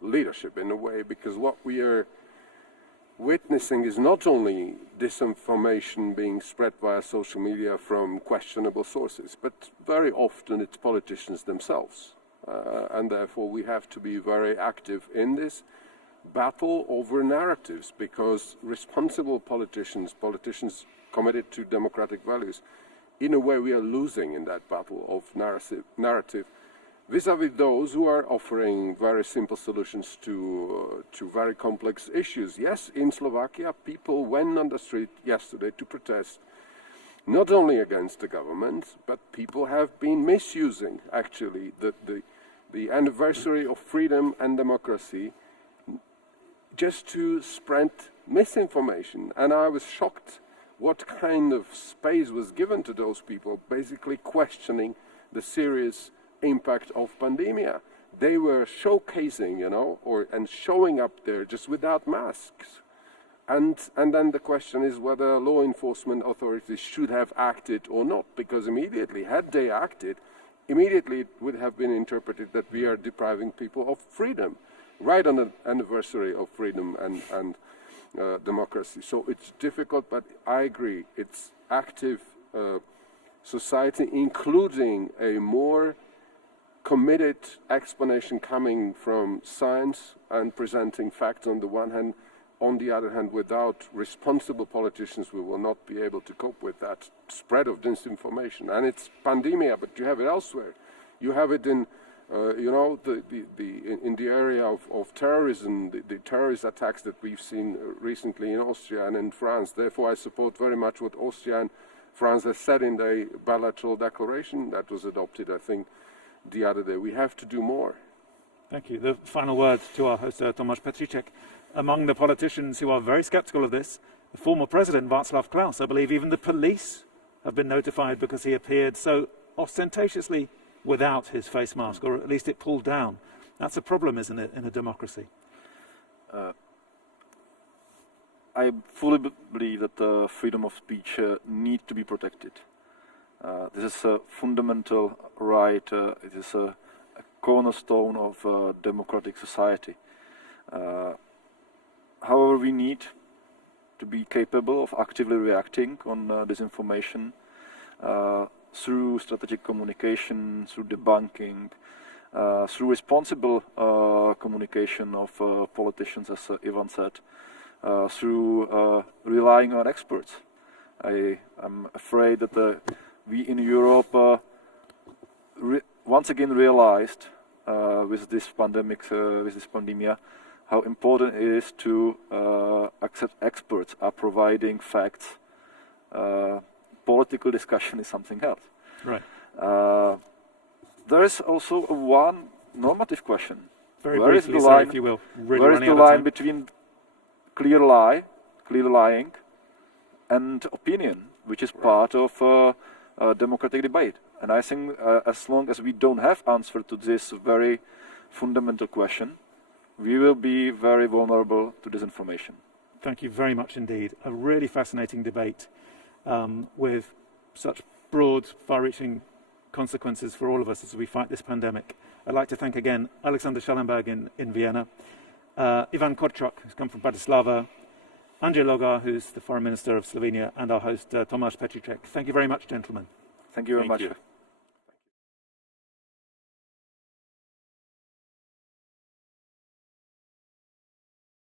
leadership in a way, because what we are witnessing is not only disinformation being spread via social media from questionable sources, but very often it's politicians themselves. And therefore we have to be very active in this battle over narratives, because responsible politicians committed to democratic values, in a way we are losing in that battle of narrative vis-à-vis those who are offering very simple solutions to very complex issues. Yes, in Slovakia, people went on the street yesterday to protest, not only against the government, but people have been misusing, actually, the anniversary of freedom and democracy just to spread misinformation. And I was shocked what kind of space was given to those people, basically questioning the serious impact of pandemia. They were showcasing, and showing up there just without masks. And then the question is whether law enforcement authorities should have acted or not, because immediately, had they acted, immediately it would have been interpreted that we are depriving people of freedom, right on the anniversary of freedom and democracy. So it's difficult, but I agree, it's active society, including a more committed explanation coming from science and presenting facts on the one hand. On the other hand, without responsible politicians, we will not be able to cope with that spread of disinformation. And it's pandemia, but you have it elsewhere. You have it in, you know, in the area of terrorism, the terrorist attacks that we've seen recently in Austria and in France. Therefore, I support very much what Austria and France has said in the bilateral declaration that was adopted, I think, the other day. We have to do more. Thank you. The final word to our host, Tomáš Petříček. Among the politicians who are very sceptical of this, the former president, Václav Klaus, I believe even the police have been notified because he appeared so ostentatiously without his face mask, or at least it pulled down. That's a problem, isn't it, in a democracy? I fully believe that the freedom of speech needs to be protected. This is a fundamental right. It is a cornerstone of a democratic society. However, we need to be capable of actively reacting on disinformation through strategic communication, through debunking, through responsible communication of politicians, as Ivan said, through relying on experts. I am afraid that we in Europe once again realized with this pandemic, with this pandemia, how important it is to accept experts are providing facts. Political discussion is something else. Right. There is also one normative question. Very where briefly, is the line, if you will. Really where is the line between clear lying, and opinion, which is part of democratic debate? And I think as long as we don't have answer to this very fundamental question, we will be very vulnerable to disinformation. Thank you very much indeed. A really fascinating debate with such broad, far-reaching consequences for all of us as we fight this pandemic. I'd like to thank again Alexander Schellenberg in Vienna, Ivan Korczak, who's come from Bratislava, Andrzej Logar, who's the Foreign Minister of Slovenia, and our host, Tomáš Petříček. Thank you very much, gentlemen. Thank you very much. You.